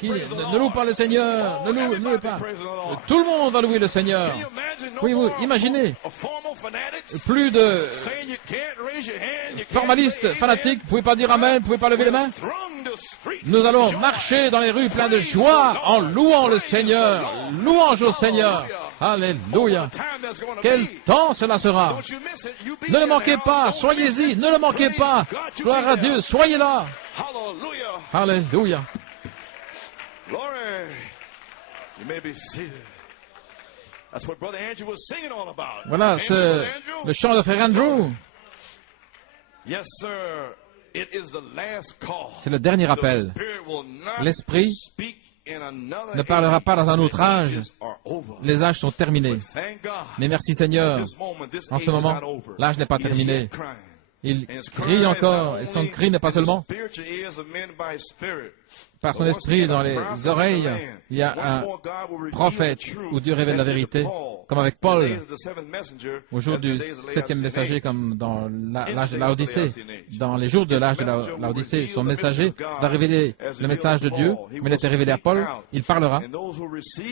qui ne louent pas le Seigneur, ne louent pas. Tout le monde va louer le Seigneur. Pouvez-vous imaginer? Plus de formalistes, fanatiques, vous ne pouvez pas dire Amen, vous ne pouvez pas lever les mains. Nous allons marcher dans les rues pleines de joie en louant le Seigneur. Louange au Seigneur. Alléluia. Quel temps cela sera. Ne le manquez pas. Soyez-y. Ne le manquez pas. Gloire à Dieu. Soyez là. Alléluia. Voilà le chant de Frère Andrew. C'est le dernier appel. L'Esprit ne parlera pas dans un autre âge. Les âges sont terminés. Mais merci Seigneur, en ce moment, l'âge n'est pas terminé. Il crie encore, et son cri n'est pas seulement par son esprit dans les oreilles. Il y a un prophète où Dieu révèle la vérité, comme avec Paul, au jour du 7e messager, comme dans l'âge de l'Odyssée. Dans les jours de l'âge de l'Odyssée, son messager va révéler le message de Dieu, mais il était révélé à Paul, il parlera.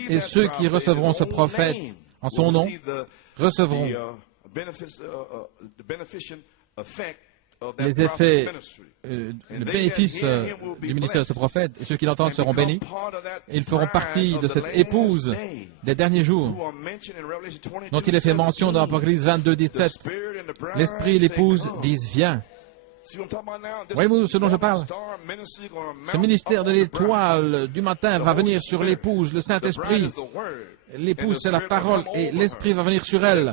Et ceux qui recevront ce prophète en son nom recevront les effets, le bénéfice du ministère de ce prophète, et ceux qui l'entendent seront bénis. Ils feront partie de cette épouse des derniers jours, dont il est fait mention dans Apocalypse 22, 17. L'Esprit et l'épouse disent, viens. Voyez-vous ce dont je parle? Ce ministère de l'étoile du matin va venir sur l'épouse, le Saint-Esprit. L'épouse, c'est la parole, et l'Esprit va venir sur elle.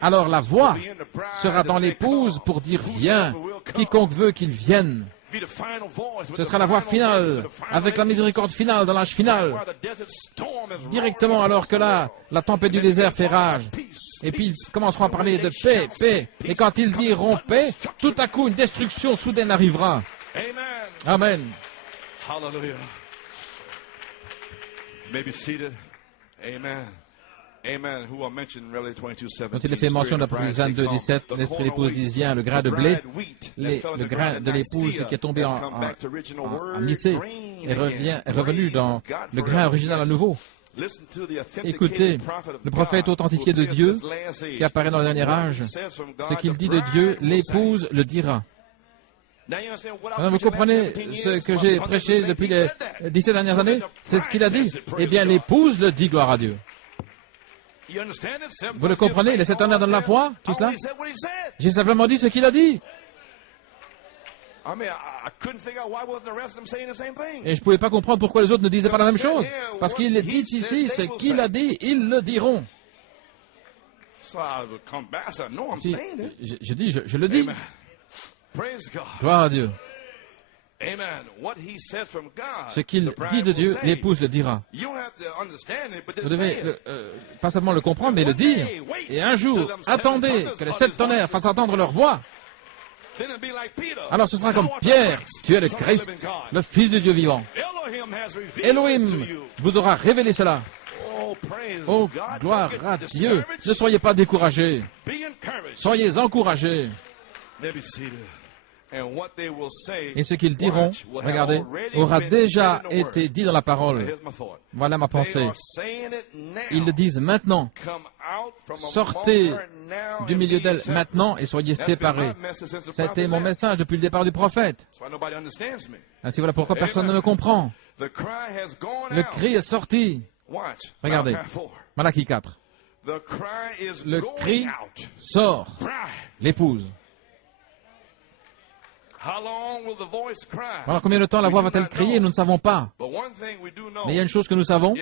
Alors la voix sera dans l'épouse pour dire « Viens ». Quiconque veut qu'il vienne. Ce sera la voix finale, avec la miséricorde finale dans l'âge final. Directement alors que là, la tempête du désert fait rage. Et puis ils commenceront à parler de paix, paix. Et quand ils diront paix, tout à coup une destruction soudaine arrivera. Amen. Hallelujah. Maybe seated. Amen. Amen. Who are mentioned in Revelation 22:17. Dont il est fait mention d'Apocalypse 22, 17. L'Esprit l'épouse dit, viens, le grain de blé, le grain de l'épouse qui est tombé en Nicée est revenu dans le grain original à nouveau. Écoutez, le prophète authentifié de Dieu qui apparaît dans le dernier âge, ce qu'il dit de Dieu, l'épouse le dira. Alors, vous comprenez ce que j'ai prêché depuis les 17 dernières années? C'est ce qu'il a dit. Eh bien, l'épouse le dit, gloire à Dieu. Vous le comprenez? Les 7 honneurs dans la foi, tout cela? J'ai simplement dit ce qu'il a dit. Et je ne pouvais pas comprendre pourquoi les autres ne disaient pas la même chose. Parce qu'il dit ici, ce qu'il a dit, ils le diront. Si, je dis, je le dis. Gloire à Dieu. Ce qu'il dit de Dieu, l'épouse le dira. Vous devez pas seulement le comprendre, mais le dire. Et un jour, attendez que les 7 tonnerres fassent entendre leur voix. Alors ce sera comme Pierre, tu es le Christ, le Fils de Dieu vivant. Elohim vous aura révélé cela. Oh, gloire à Dieu. Ne soyez pas découragés. Soyez encouragés. Et ce qu'ils diront, regardez, aura déjà été dit dans la parole. Voilà ma pensée. Ils le disent maintenant. Sortez du milieu d'elle maintenant et soyez séparés. C'était mon message depuis le départ du prophète. Ainsi voilà pourquoi personne ne me comprend. Le cri est sorti. Regardez, Malachie 4. Le cri sort. L'épouse. Alors combien de temps la voix va-t-elle crier? Nous ne savons pas. Mais il y a une chose que nous savons.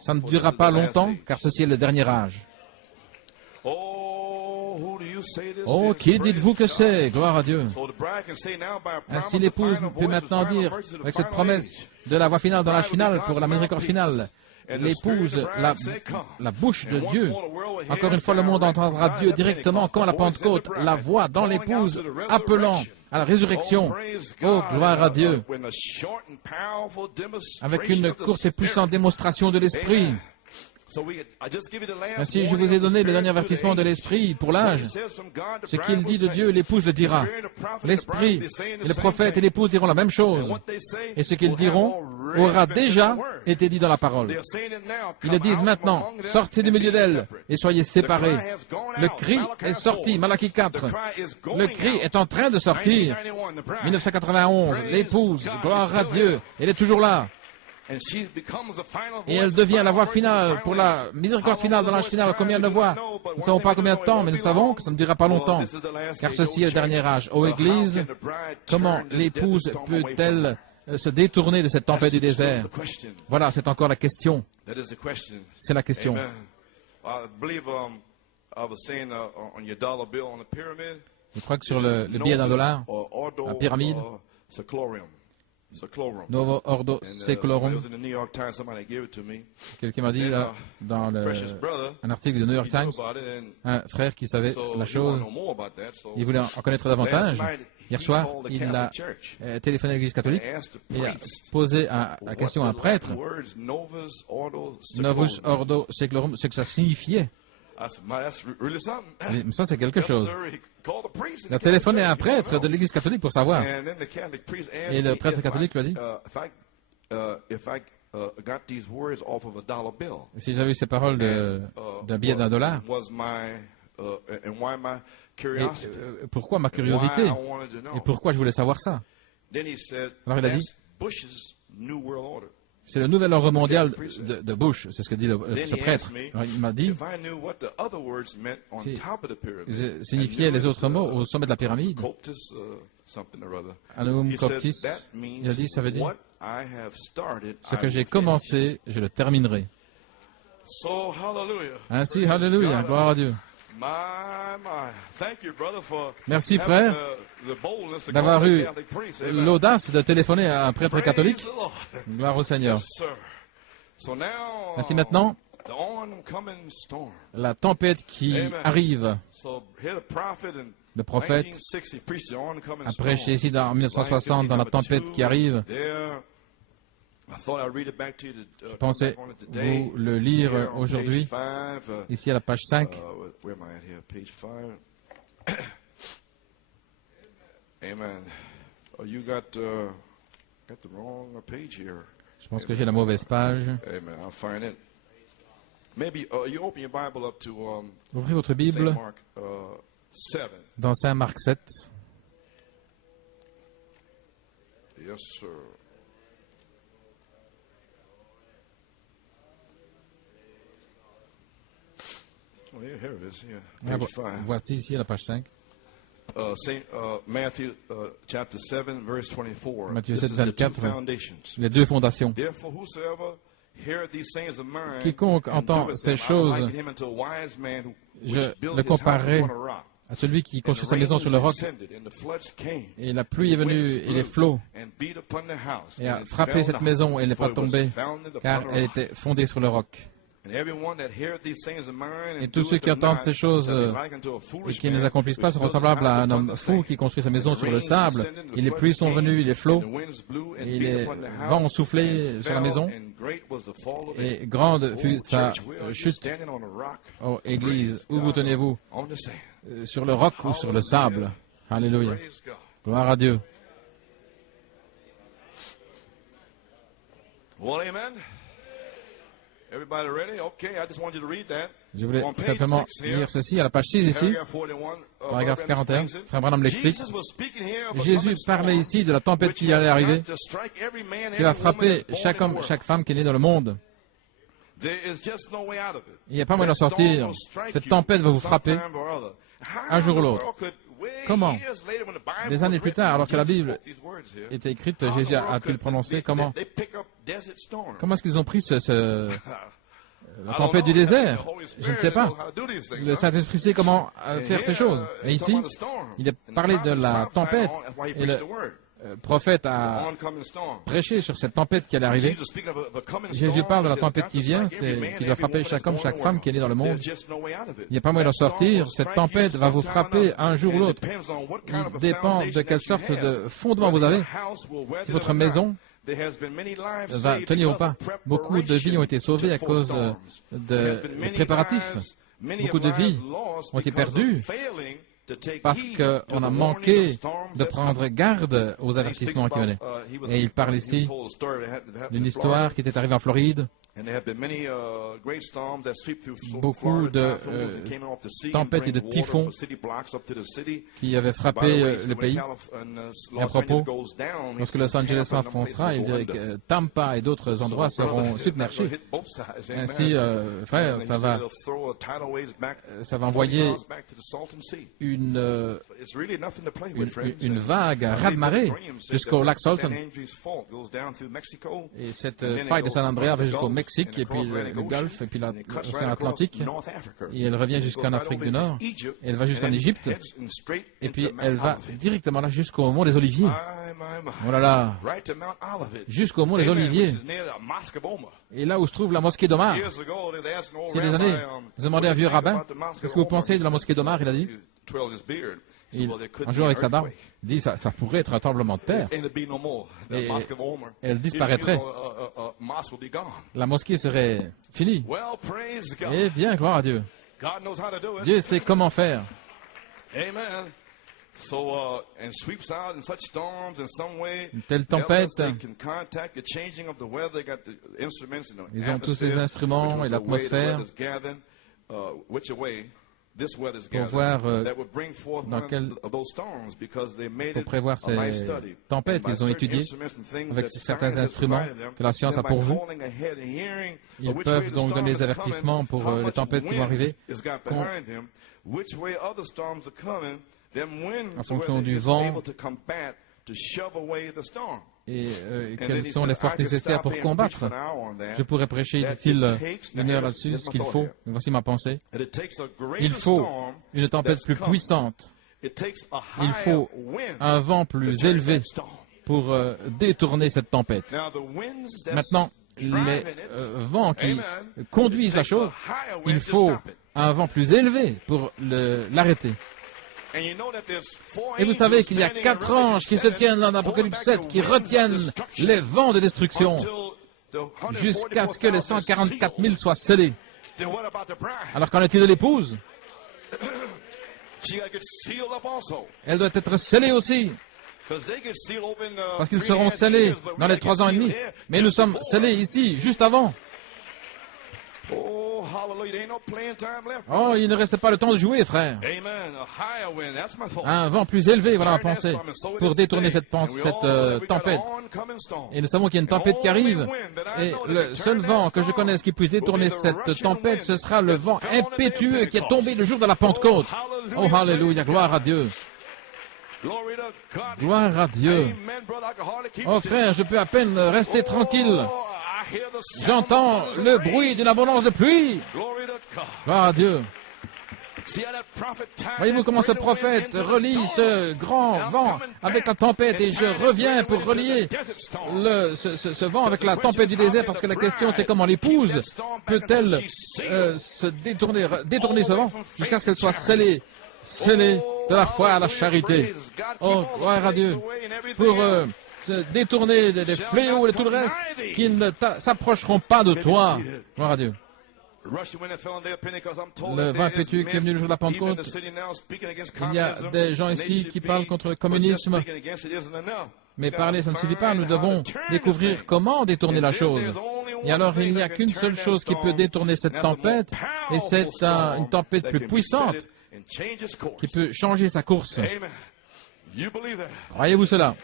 Ça ne durera pas longtemps, car ceci est le dernier âge. Oh, qui dites-vous que c'est? Gloire à Dieu. Ainsi l'épouse peut maintenant dire, avec cette promesse de la voix finale dans l'âge final, pour la miséricorde finale, l'épouse, la bouche de Dieu. Encore une fois, le monde entendra Dieu directement quand la Pentecôte, la voix dans l'épouse, appelant à la résurrection. Oh, gloire à Dieu. Avec une courte et puissante démonstration de l'Esprit. Ainsi, je vous ai donné le dernier avertissement de l'Esprit pour l'âge. Ce qu'il dit de Dieu, l'épouse le dira. L'Esprit, et le prophète et l'épouse diront la même chose. Et ce qu'ils diront aura déjà été dit dans la parole. Ils le disent maintenant, sortez du milieu d'elle et soyez séparés. Le cri est sorti, Malachie 4. Le cri est en train de sortir. 1991, l'épouse, gloire à Dieu, elle est toujours là. Et elle devient la voix finale pour la miséricorde finale dans l'âge final. Combien elle le voit? Nous ne savons pas combien de temps, mais nous savons que ça ne durera pas longtemps. Car ceci est le dernier âge. Ô Église, comment l'épouse peut-elle se détourner de cette tempête du désert? Voilà, c'est encore la question. C'est la question. Je crois que sur le billet d'un dollar, la pyramide, Novo Ordo Seclorum. Quelqu'un m'a dit dans un article du New York Times, un frère qui savait la chose, il voulait en connaître davantage. Hier soir, il a téléphoné à l'Église catholique et a posé la question à un prêtre, Novus Ordo Seclorum, ce que ça signifiait. Mais ça, c'est quelque chose. Il a téléphoné à un prêtre de l'Église catholique pour savoir. Et le prêtre catholique lui a dit, si j'avais eu ces paroles d'un billet d'un dollar, pourquoi ma curiosité? Et pourquoi je voulais savoir ça? Alors il a dit, c'est le nouvel ordre mondial de Bush, c'est ce que dit ce prêtre. Alors, il m'a dit, signifiait les autres mots au sommet de la pyramide. Anum Coptis, il a dit, ça veut dire, ce que j'ai commencé, je le terminerai. Ainsi, hallelujah, gloire à Dieu. Merci frère d'avoir eu l'audace de téléphoner à un prêtre catholique. Gloire au Seigneur. Ainsi maintenant, la tempête qui arrive. Le prophète a prêché ici en 1960 dans la tempête qui arrive. Je pensais vous le lire aujourd'hui, ici à la page 5. Je pense que j'ai la mauvaise page. Ouvrez votre Bible dans Saint Marc 7. Yes, sir. Oh, yeah, here it is. Yeah. Page 5. Voici ici la page 5. Matthew chapter 7, verse 24. Matthieu This 7, is the two 24. foundations. Les deux fondations. Therefore, whosoever heareth these sayings of mine Quiconque and entend doeth ces them, I choses, liken him unto a wise man je which built le his house comparerai upon a rock. à celui qui And construit the sa maison rains sur le roc, descended, and the floods came, et la pluie est and the venue, winds et les blew, flots, and beat upon the house, et and a it frappé fell cette not, maison, et elle n'est for pas it was tombée, founded upon car a elle rock. était fondée sur le roc. And everyone that heareth these sayings of mine Et and tous ceux doeth qui them entendent not ces choses shall be like unto a et foolish qui ne les man accomplissent pas which sont built his semblables house à un upon homme the fou sand. qui construit sa maison And sur the le rains sable, descended, and the et les floods pluies sont came, venues, et les flots, and the winds blew and et beat les upon the house, vents ont soufflé and sur la fell, maison, and great was the fall of it. et grande fut Oh, sa church, where are you chute. standing on a rock? Oh, Église, Praise où vous God. tenez-vous? On the sand. Sur le roc ou sur le sable? Alléluia. Praise God. Gloire à Dieu. Well, amen. Everybody ready? Okay, I just want you to read that. Je voulais On page simplement 6 here, lire ceci à la page 6 ici, paragraph 41, paragraphe Brother 41. Branham explains it. Frère Branham l'explique. Jesus was speaking here of a Jésus coming parlait storm ici de la tempête which qui allait has arriver, got to strike every man, qui va every woman frapper that's born chaque in homme, the world. chaque femme qui est née dans le monde. There is just no way out of it. Il n'y a pas moyen d'en That storm sortir. will strike Cette you tempête va vous frapper sometime or other. How un jour ou in the l'autre. world could, way Comment? years later, when the Bible Des was années plus written, tard, alors que la Jesus Bible spoke these words here. était écrite, How in the Jésus world a-t-il could prononcé comment? they pick up desert storms? Comment est-ce qu'ils ont pris la I don't tempête du know. désert? The Holy Je ne Spirit sais pas. knows how to do these things, Le huh? Saint-Esprit sait comment And faire ces here, choses. Et it's ici, about the storm. il a And the parlé de prophet la prophesied tempête, on, that's why he et preached le the word. prophète The a oncoming storm. prêché sur cette tempête qui allait arriver. Jesus speaking of a coming Jésus storm parle de la which has tempête got qui to vient, strike every c'est man, qui doit every frapper woman chaque that's homme, born chaque in the femme world. qui est née dans le monde. There's just no way out of it. Il n'y a pas moyen d'en That storm sortir. will Cette strike tempête you va vous sometime or frapper another. un jour ou And it l'autre. depends on what kind of Il a dépend de foundation quelle that you sorte have. de fondement vous Whether avez. your house will weather Si votre or not. maison There has been many lives va saved tenir ou because pas. of Beaucoup de vies ont été sauvées à preparation cause for storms. de There has been many préparatifs. lives, many Beaucoup of de lives vies lost ont été because of perdues failing to take parce heed to qu'on the a warning manqué of storms de that's prendre coming. garde aux And he avertissements speaks qui venaient. about, he was- Et il parle he ici told a story that happened d'une in histoire Florida. qui était arrivée en Floride. And there have been many great storms that sweep through Beaucoup Florida, de typhoons that came off the sea and tempêtes et bring de water typhons for city blocks up to the city. qui avaient By the frappé way, le when pays. Los à propos, Angeles goes down, he Lorsque says Los Angeles Tampa and them s'enfoncera, places il will go dirait under. que Tampa et d'autres endroits So, brother, seront it's submergés. gonna hit both sides, amen. Ainsi, frère, And he ça said va it'll throw a tidal waves back ça va 40 envoyer miles back to the Salton Sea. une, So it's really nothing to play with, friends. une And vague, un raz-de-marée jusqu'au lac Salton. Et cette faille de San Andreas va jusqu'au Mexique, et puis le Golfe, et puis l'océan Atlantique. Et elle revient jusqu'en Afrique du Nord. Et elle va jusqu'en Égypte. Et puis elle va directement là jusqu'au mont des Oliviers. Oh là là, jusqu'au mont des Oliviers. Et là où se trouve la mosquée d'Omar. Il y a des années, j'ai demandé à un vieux rabbin, qu'est-ce que vous pensez de la mosquée d'Omar? Il a dit, un jour avec sa barbe, il dit, ça pourrait être un tremblement de terre. Et elle disparaîtrait. La mosquée serait finie. Eh bien, gloire à Dieu. Dieu sait comment faire. Amen. So, and sweeps out in such storms in some way. Une telle tempête. They can contact the changing of the weather. They got the instruments and the Ils ont tous ces atmosphere, instruments which et was the way the l'atmosphère weather's gathered, which way this weather's pour gathered, voir that would bring forth dans one quel- of those storms because they made pour it prévoir a life ces study. tempêtes. And by Ils ont certain étudié instruments and things avec that certains science has instruments provided them, que la science a then by pourvus. calling ahead and hearing Ils which peuvent way the donc storm donner is des avertissements coming, pour how les much tempêtes qui vont wind arriver, is got behind them, which way other storms are coming, them winds en fonction where du it's vent. able to combat to shove away the storm. Et And then quelles he sont said, les I forces could nécessaires stop pour here and preach for combattre. an hour on that. Je pourrais prêcher, That dit-il, it takes- une now heure here's- là-dessus, here's ce my qu'il thought faut. here. Voici ma pensée. That it takes a greater Il faut storm une tempête that's plus come. puissante. It takes a Il higher faut wind un vent to plus turn élevé that storm. pour détourner cette tempête. Now, the winds that's Maintenant, driving les it, vents qui amen, conduisent it la takes chose, a higher wind il to faut stop it. un vent plus élevé pour l'arrêter. And you know that there's four Et vous angels savez qu'il y a standing in 4 Revelation anges qui se 7, tiennent dans holding l'Apocalypse back 7, the qui winds of retiennent destruction les vents de destruction until the 144,000 jusqu'à ce que les 144 000 soient scellés. Then what about the bride? Alors qu'en est-il de l'épouse? She got to get sealed up also. Elle doit être scellée aussi, 'Cause they get sealed over in, parce qu'ils 3.5 seront scellés years, but we dans les gotta 3 ans et get demi. sealed here Mais nous just sommes before. scellés ici, juste avant. Oh, hallelujah. There ain't no playing time left. Oh, il ne reste pas le temps de jouer, frère. Amen. A higher wind. That's my thought. Un vent plus élevé, voilà ma Turn that pensée, storm, and so it pour is détourner today. cette And we all know that we got tempête. an oncoming storm. Et nous savons qu'il y a une tempête qui arrive. Et le seul vent que je connaisse qui puisse détourner cette tempête, ce sera le vent impétueux qui est tombé le jour de la Pentecôte. Oh, hallelujah, gloire à Dieu. Glory to God. Gloire à Dieu. Amen, brother. I can hardly keep Oh sitting. frère, je peux à peine rester tranquille. Oh, I hear the sound J'entends of the le rain. bruit d'une abondance de pluie. Glory to God. Gloire à Dieu. See how that prophet tied Voyez-vous that comment ce greater wind prophète into the relie storm? ce grand vent avec la tempête et je reviens pour relier ce vent avec la tempête du désert parce que la question c'est comment l'épouse peut-elle se détourner ce vent jusqu'à ce qu'elle soit scellée de la foi à la charité. Oh, gloire à Dieu pour se détourner des fléaux et tout le reste qui ne s'approcheront pas de toi. Gloire à Dieu. Le vent impétueux qui est venu le jour de la Pentecôte, il y a des gens ici qui parlent contre le communisme, mais parler ça ne suffit pas, nous devons découvrir comment détourner la chose. Et alors il n'y a qu'une seule chose qui peut détourner cette tempête, et c'est une tempête plus puissante qui peut changer sa course. Croyez-vous cela?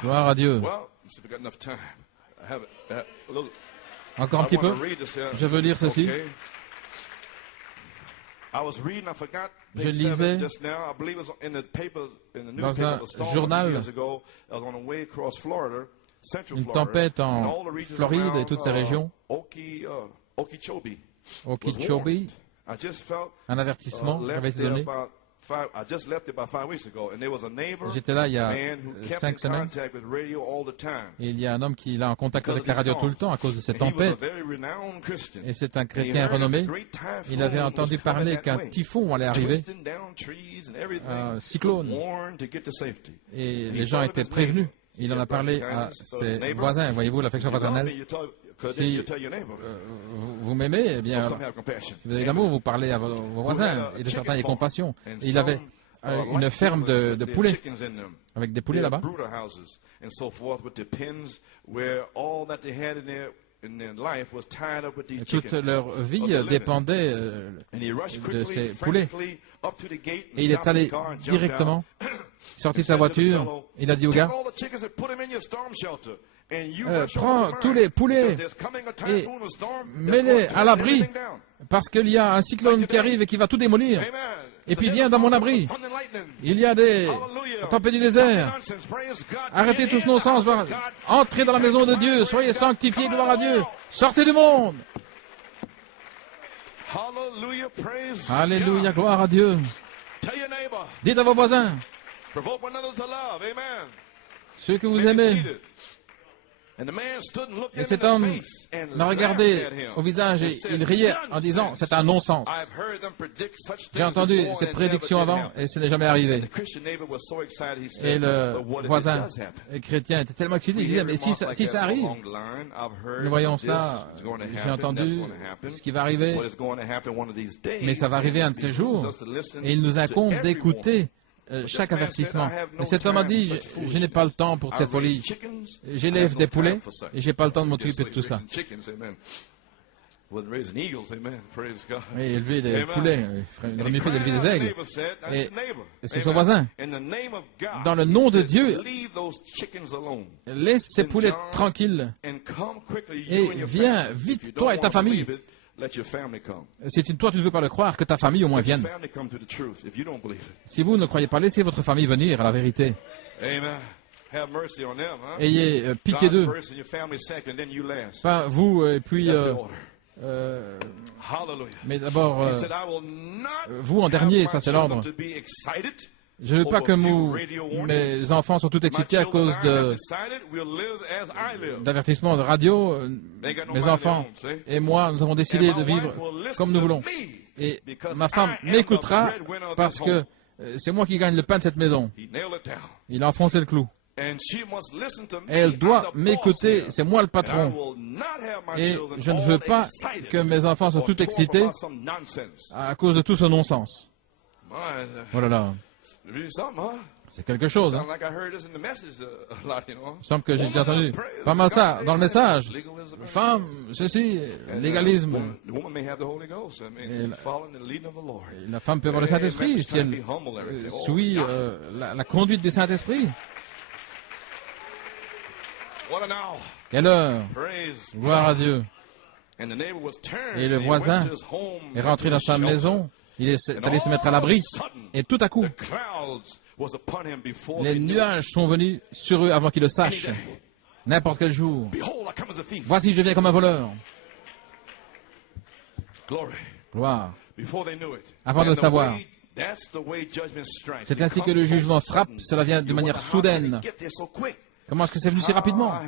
Gloire à Dieu. Encore un petit peu. Je veux lire ceci. Je lisais dans un journal une tempête en Floride et toutes ces régions, Okeechobee, un avertissement avait été donné. J'étais là il y a 5 semaines et il y a un homme qui est là en contact avec la radio tout le temps à cause de cette tempête. Et c'est un chrétien renommé. Il avait entendu parler qu'un typhon allait arriver, un cyclone, et les gens étaient prévenus. Il en a parlé à ses voisins. Voyez-vous l'affection fraternelle? Si vous m'aimez, eh bien, si vous avez l'amour, vous parlez à vos voisins. Et de certains, il y a compassion. Et il avait une ferme de poulets, avec des poulets là-bas. Toute leur vie dépendait de ces poulets. Et il est allé directement, sorti de sa voiture, il a dit au gars, prends tous les poulets et mets-les à l'abri, parce qu'il y a un cyclone qui arrive et qui va tout démolir. Et puis viens dans mon abri. Il y a des tempêtes du désert. Arrêtez tous nos sens. Entrez dans la maison de Dieu. Soyez sanctifiés, gloire à Dieu. Sortez du monde. Alléluia, gloire à Dieu. Dites à vos voisins, ceux que vous aimez. Et cet homme m'a regardé au visage et il riait en disant, c'est un non-sens. J'ai entendu cette prédiction avant et ce n'est jamais arrivé. Et le voisin chrétien était tellement excité, il disait, mais si ça arrive, nous voyons ça, j'ai entendu ce qui va arriver, mais ça va arriver un de ces jours. Et il nous incombe d'écouter chaque avertissement. Et cet homme a dit, je n'ai pas le temps pour cette folie. J'élève des poulets et je n'ai pas le temps de m'occuper de tout ça. Et élever des poulets, il aurait mieux fait d'élever des aigles. Et c'est son voisin. Dans le nom de Dieu, laisse ces poulets tranquilles et viens vite, toi et ta famille. Si toi tu ne veux pas le croire, que ta famille au moins vienne. Si vous ne croyez pas, laissez votre famille venir à la vérité. Ayez pitié d'eux. Pas vous et puis... mais d'abord, vous en dernier, ça c'est l'ordre. Je ne veux pas que mes enfants soient tout excités à cause d'avertissements de radio. Mes enfants et moi, nous avons décidé de vivre comme nous voulons. Et ma femme m'écoutera parce que c'est moi qui gagne le pain de cette maison. Il a enfoncé le clou. Elle doit m'écouter, c'est moi le patron. Et je ne veux pas que mes enfants soient tout excités à cause de tout ce non-sens. Oh là là. C'est quelque chose. Hein? Il me semble que j'ai déjà entendu pas mal ça dans le message. Femme, ceci, légalisme. Et la femme peut avoir le Saint-Esprit si elle suit la conduite du Saint-Esprit. Quelle heure! Gloire à Dieu. Et le voisin est rentré dans sa maison. Il est allé se mettre à l'abri. Et tout à coup, les nuages sont venus sur eux avant qu'ils le sachent. N'importe quel jour. Voici, je viens comme un voleur. Gloire. Avant de le savoir. C'est ainsi que le jugement frappe. Cela vient de manière soudaine. Comment est-ce que c'est venu si rapidement?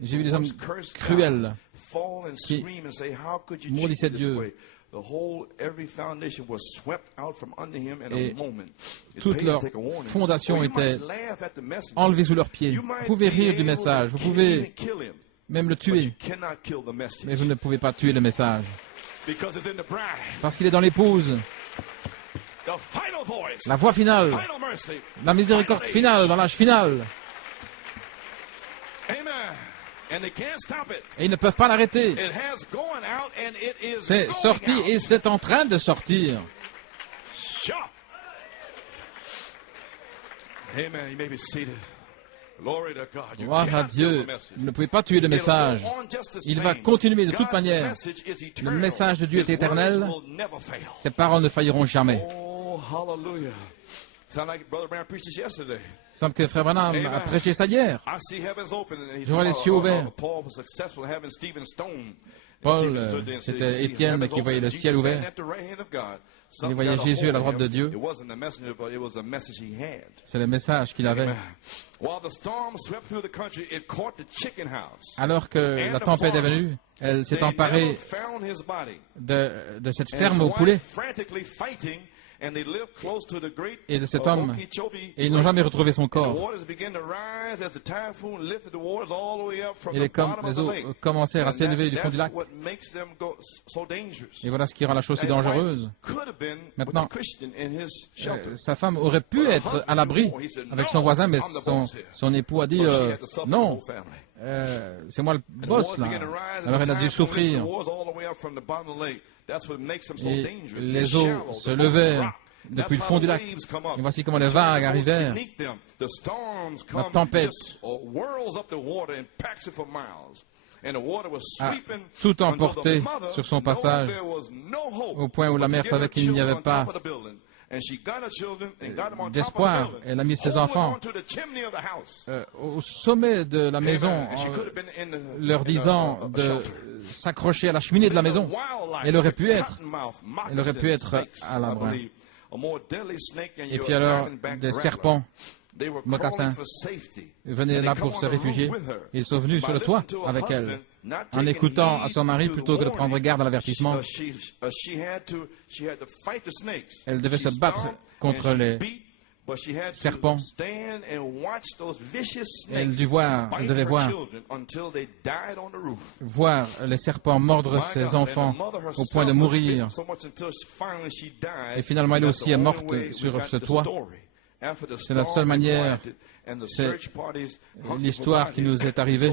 J'ai vu des hommes cruels qui maudissaient Dieu. Et toute leur fondation était enlevée sous leurs pieds. Vous pouvez rire du message, vous pouvez même le tuer, mais vous ne pouvez pas tuer le message. Parce qu'il est dans l'épouse. La voix finale, la miséricorde finale, dans l'âge final. Et ils ne peuvent pas l'arrêter. C'est sorti et c'est en train de sortir. Gloire à Dieu. Vous ne pouvez pas tuer le message. Il va continuer de toute manière. Le message de Dieu est éternel. Ses paroles ne failliront jamais. Il semble que Frère Branham a prêché ça hier. Je vois les cieux ouverts. Paul, c'était Étienne qui voyait le ciel ouvert. Il voyait Jésus à la droite de Dieu. C'est le message qu'il avait. Alors que la tempête est venue, elle s'est emparée de cette ferme aux poulets et de cet homme, et ils n'ont jamais retrouvé son corps. Et les eaux commencèrent à s'élever du fond du lac. Et voilà ce qui rend la chose si dangereuse. Maintenant, sa femme aurait pu être à l'abri avec son voisin, mais son époux a dit non, c'est moi le boss là. Alors elle a dû souffrir. Et les eaux se levèrent depuis le fond du lac. Et voici comment les vagues arrivèrent. La tempête a tout emporté sur son passage, au point où la mère savait qu'il n'y avait pas d'espoir. Elle a mis ses enfants au sommet de la maison en leur disant de s'accrocher à la cheminée de la maison. Elle aurait pu être à l'abri. Et puis alors, des serpents, mocassins, venaient là pour se réfugier. Ils sont venus sur le toit avec elle, en écoutant à son mari plutôt que de prendre garde à l'avertissement. Elle devait se battre contre les serpents. Elle devait voir les serpents mordre ses enfants au point de mourir. Et finalement, elle aussi est morte sur ce toit. C'est la seule manière, c'est l'histoire qui nous est arrivée.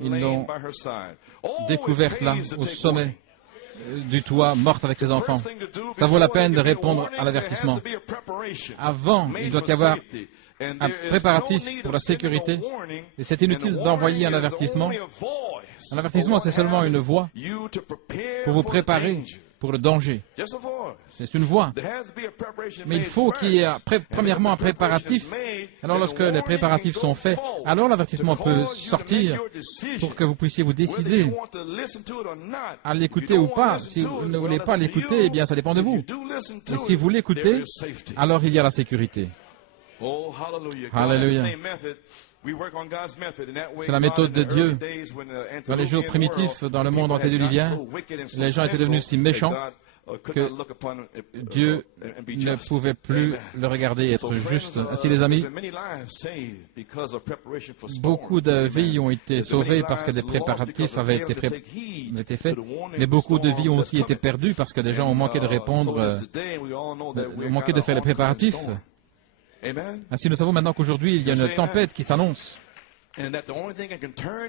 Ils l'ont découverte là, au sommet du toit, morte avec ses enfants. Ça vaut la peine de répondre à l'avertissement. Avant, il doit y avoir un préparatif pour la sécurité, et c'est inutile d'envoyer un avertissement. Un avertissement, c'est seulement une voix pour vous préparer pour le danger. C'est une voie. Mais il faut qu'il y ait premièrement un préparatif. Alors lorsque les préparatifs sont faits, alors l'avertissement peut sortir pour que vous puissiez vous décider à l'écouter ou pas. Si vous ne voulez pas l'écouter, eh bien ça dépend de vous. Et si vous l'écoutez, alors il y a la sécurité. Alléluia. C'est la méthode de Dieu. Dans les jours primitifs, dans le monde antédiluvien, les gens étaient devenus si méchants que Dieu ne pouvait plus le regarder et être juste. Ainsi, les amis, beaucoup de vies ont été sauvées parce que des préparatifs avaient été faits, mais beaucoup de vies ont aussi été perdues parce que des gens ont manqué de répondre, ont manqué de faire les préparatifs. Ainsi, nous savons maintenant qu'aujourd'hui, il y a une tempête qui s'annonce. Et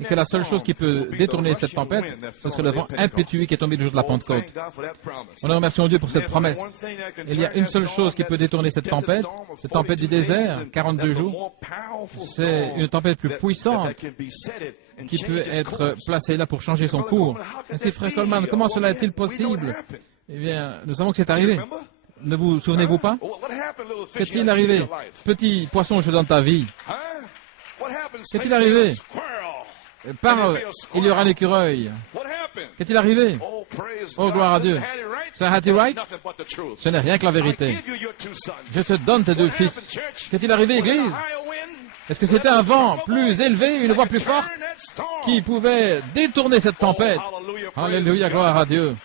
que la seule chose qui peut détourner cette tempête, ce serait le vent impétueux qui est tombé le jour de la Pentecôte. Nous remercions Dieu pour cette promesse. Il y a une seule chose qui peut détourner cette tempête du désert, 42 jours. C'est une tempête plus puissante qui peut être placée là pour changer son cours. Ainsi, frère Coleman, comment cela est-il possible? Eh bien, nous savons que c'est arrivé. Ne vous souvenez-vous pas? Qu'est-il arrivé? Petit poisson, je donne ta vie. Qu'est-il arrivé? Parle, il y aura un écureuil. Qu'est-il arrivé? Oh, gloire à Dieu. Sir Hattie Wright, ce n'est rien que la vérité. Je te donne tes deux fils. Qu'est-il arrivé, Église? Est-ce que c'était un vent plus élevé, une voix plus forte, qui pouvait détourner cette tempête? Alléluia, gloire à Dieu.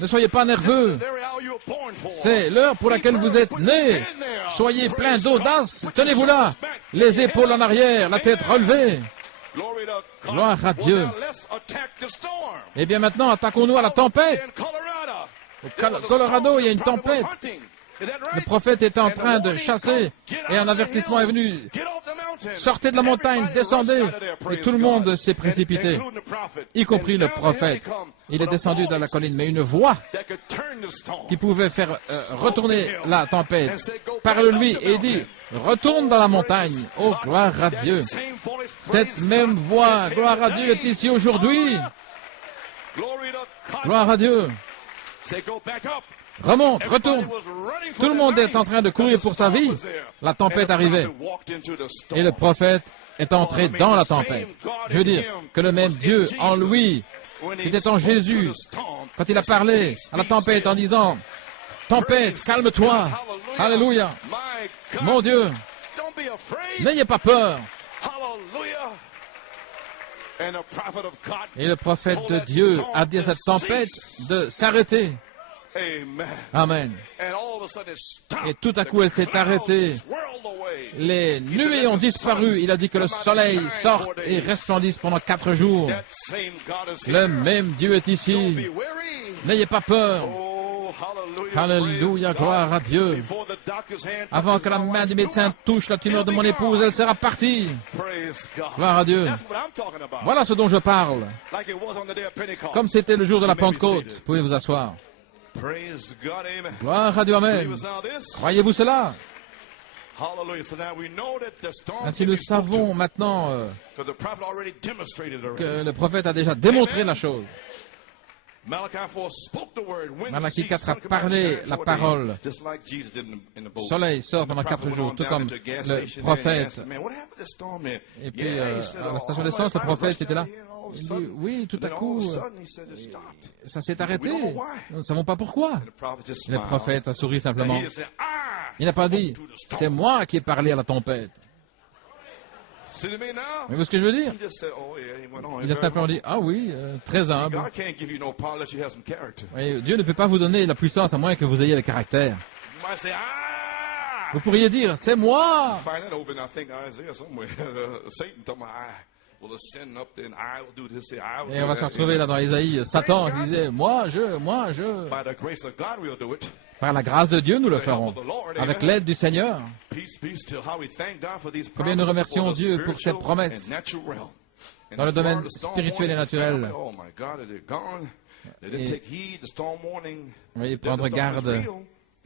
Ne soyez pas nerveux. C'est l'heure pour laquelle vous êtes nés. Soyez pleins d'audace. Tenez-vous là. Les épaules en arrière, la tête relevée. Gloire à Dieu. Eh bien maintenant, attaquons-nous à la tempête. Au Colorado, il y a une tempête. Le prophète était en train de chasser et un avertissement est venu. Sortez de la montagne, descendez. Et tout le monde s'est précipité, y compris le prophète. Il est descendu dans la colline, mais une voix qui pouvait faire retourner la tempête parle-lui et dit, retourne dans la montagne. Oh, gloire à Dieu. Cette même voix, gloire à Dieu, est ici aujourd'hui. Gloire à Dieu. Remonte, retourne. Tout le monde est en train de courir pour sa vie. La tempête arrivait. Et le prophète est entré dans la tempête. Je veux dire que le même Dieu en lui, qui était en Jésus, quand il a parlé à la tempête en disant, tempête, calme-toi. Alléluia. Mon Dieu, n'ayez pas peur. Et le prophète de Dieu a dit à cette tempête de s'arrêter. Amen. Et tout à coup, elle s'est arrêtée. Les nuées ont disparu. Il a dit que le soleil sorte et resplendisse pendant 4 jours. Le même Dieu est ici. N'ayez pas peur. Alléluia, gloire à Dieu. Avant que la main du médecin touche la tumeur de mon épouse, elle sera partie. Gloire à Dieu. Voilà ce dont je parle. Comme c'était le jour de la Pentecôte. Vous pouvez vous asseoir. Gloire à Dieu, amen. Croyez-vous cela? Ainsi nous savons maintenant que le prophète a déjà démontré la chose. Malachie 4 a parlé la parole. Le soleil sort pendant 4 jours, tout comme le prophète. Et puis, à la station d'essence, le prophète était là. Il dit, oui, tout à coup, ça s'est arrêté. Nous ne savons pas pourquoi. Le prophète a souri simplement. Il n'a pas dit, c'est moi qui ai parlé à la tempête. Mais vous voyez ce que je veux dire? Il a simplement dit, ah oui, très humble. Oui, Dieu ne peut pas vous donner la puissance à moins que vous ayez le caractère. Vous pourriez dire, c'est moi. Et on va se retrouver là dans Isaïe, Satan qui disait, moi je. Par la grâce de Dieu, nous le ferons, avec l'aide du Seigneur. Combien nous remercions Dieu pour cette promesse dans le domaine spirituel et naturel. Et prendre garde.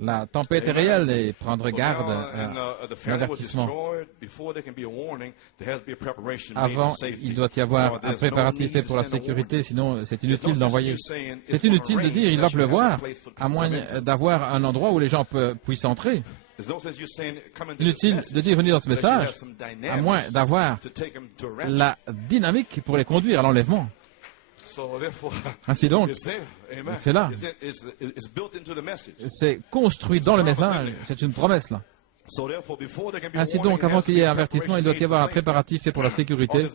La tempête est réelle et prendre garde à l'avertissement. Avant, il doit y avoir un préparatif fait pour la sécurité, sinon c'est inutile d'envoyer. C'est inutile de dire il va pleuvoir, à moins d'avoir un endroit où les gens puissent entrer. Inutile de dire venir dans ce message, à moins d'avoir la dynamique pour les conduire à l'enlèvement. Ainsi donc, c'est là. C'est construit dans le message. C'est une promesse là. Ainsi donc, avant qu'il y ait un avertissement, il doit y avoir un préparatif fait pour la sécurité.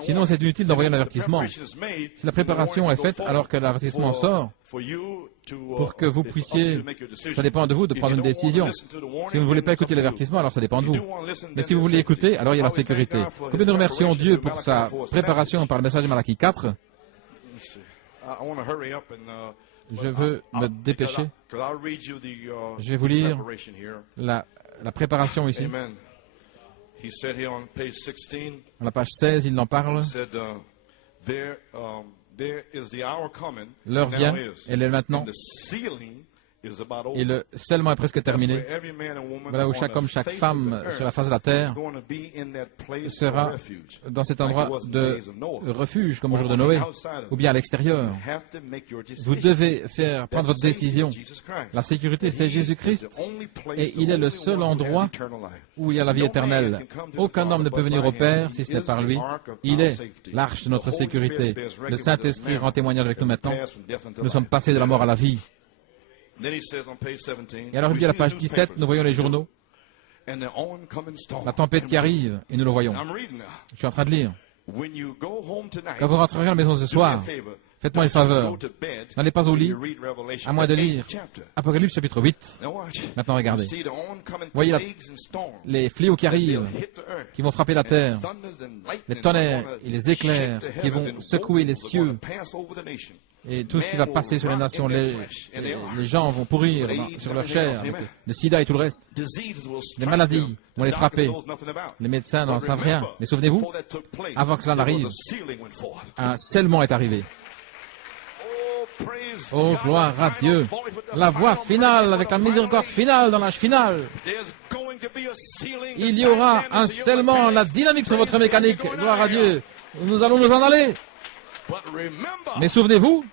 Sinon, c'est inutile d'envoyer un avertissement. Si la préparation est faite alors que l'avertissement sort, pour que vous puissiez, ça dépend de vous de prendre une décision. Si vous ne voulez pas écouter l'avertissement, alors ça dépend de vous. Mais si vous voulez écouter, alors il y a la sécurité. Combien nous remercions Dieu pour sa préparation par le message de Malachie 4. Je veux me dépêcher. Je vais vous lire la préparation ici. À la page 16, il en parle. L'heure vient, elle est maintenant, et le scellement est presque terminé. Voilà où chaque homme, chaque femme sur la face de la terre sera dans cet endroit de refuge, comme au jour de Noé, ou bien à l'extérieur. Vous devez prendre votre décision. La sécurité, c'est Jésus-Christ, et il est le seul endroit où il y a la vie éternelle. Aucun homme ne peut venir au Père si ce n'est par lui. Il est l'arche de notre sécurité. Le Saint-Esprit rend témoignage avec nous maintenant. Nous sommes passés de la mort à la vie. Et alors, il dit à la page 17, nous voyons les journaux. La tempête qui arrive, et nous le voyons. Je suis en train de lire. Quand vous rentrerez à la maison ce soir, faites-moi une faveur. N'allez pas au lit, à moins de lire Apocalypse chapitre 8. Maintenant, regardez. Voyez les fléaux qui arrivent, qui vont frapper la terre, les tonnerres et les éclairs qui vont secouer les cieux. Et tout ce qui va passer sur les nations, les gens vont pourrir sur leur chair, avec le sida et tout le reste. Les maladies vont les frapper. Les médecins n'en savent rien. Mais souvenez-vous, avant que cela n'arrive, un scellement est arrivé. Oh, gloire à Dieu! La voix finale, avec la miséricorde finale dans l'âge final. Il y aura un scellement, la dynamique sur votre mécanique. Gloire à Dieu! Nous allons nous en aller. Mais souvenez-vous,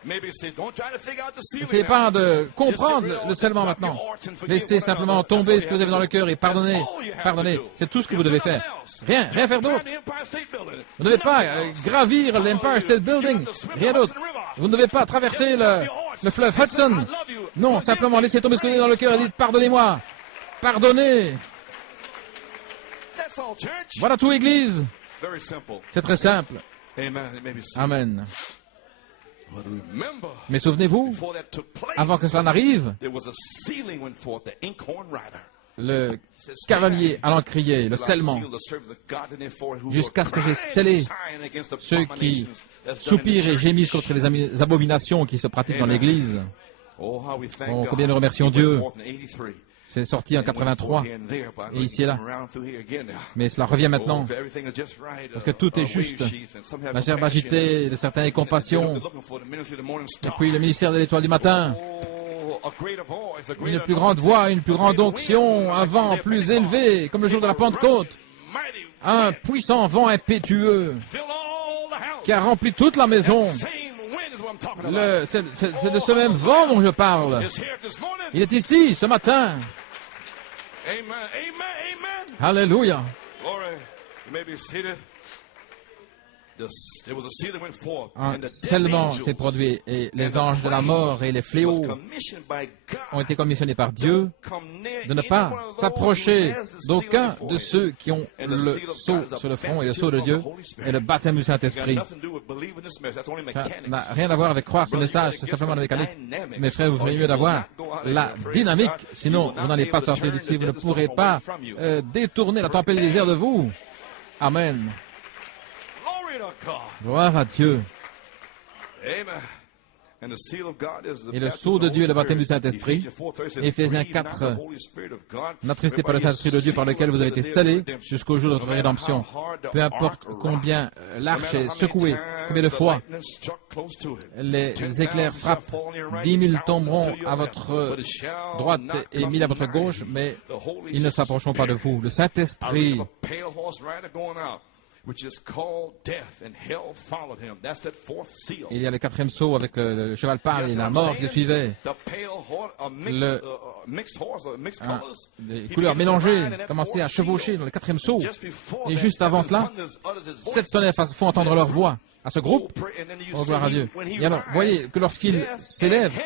n'essayez pas de comprendre le scellement maintenant. Laissez simplement tomber ce que vous avez dans le cœur et pardonnez. Pardonnez. C'est tout ce que vous devez faire. Rien faire d'autre. Vous ne devez pas gravir l'Empire State Building. Rien d'autre. Vous ne devez pas traverser le fleuve Hudson. Non, simplement laissez tomber ce que vous avez dans le cœur et dites pardonnez-moi. Pardonnez. Voilà tout, Église. C'est très simple. Amen. Mais souvenez-vous, avant que cela n'arrive, le cavalier allant crier, le scellement, jusqu'à ce que j'ai scellé ceux qui soupirent et gémissent contre les abominations qui se pratiquent dans l'Église. Oh, combien nous remercions Dieu. C'est sorti en 83, et ici et là. Mais cela revient maintenant, parce que tout est juste. La gerbe agitée de certains et compassion. Et puis le ministère de l'étoile du matin. Une plus grande voix, une plus grande onction, un vent plus élevé, comme le jour de la Pentecôte. Un puissant vent impétueux qui a rempli toute la maison. C'est de ce même vent dont je parle. Il est ici, ce matin. Alléluia. Un scellement s'est produit et les anges de la mort et les fléaux ont été commissionnés par Dieu de ne pas s'approcher d'aucun de ceux qui ont le sceau sur le front et le sceau de Dieu et le baptême du Saint-Esprit. Ça n'a rien à voir avec croire ce message, c'est simplement la mécanique. Mes frères, vous feriez mieux d'avoir la dynamique, sinon vous n'allez pas sortir d'ici, vous ne pourrez pas détourner la tempête des airs de vous. Amen. Gloire à Dieu. Et le sceau de Dieu est le baptême du Saint-Esprit. Éphésiens 4. N'attristez pas le Saint-Esprit de Dieu par lequel vous avez été scellés jusqu'au jour de notre rédemption. Peu importe combien l'arche est secouée, combien de fois les éclairs frappent, 10 000 tomberont à votre droite et 1000 à votre gauche, mais ils ne s'approcheront pas de vous. Le Saint-Esprit il y a le quatrième sceau avec le cheval pâle et la mort qui suivait. Les couleurs mélangées commençaient à chevaucher dans le quatrième sceau. Et juste avant cela, 7 tonnerres font entendre leur voix à ce groupe. Oh, gloire à Dieu. Et alors, voyez que lorsqu'il s'élève,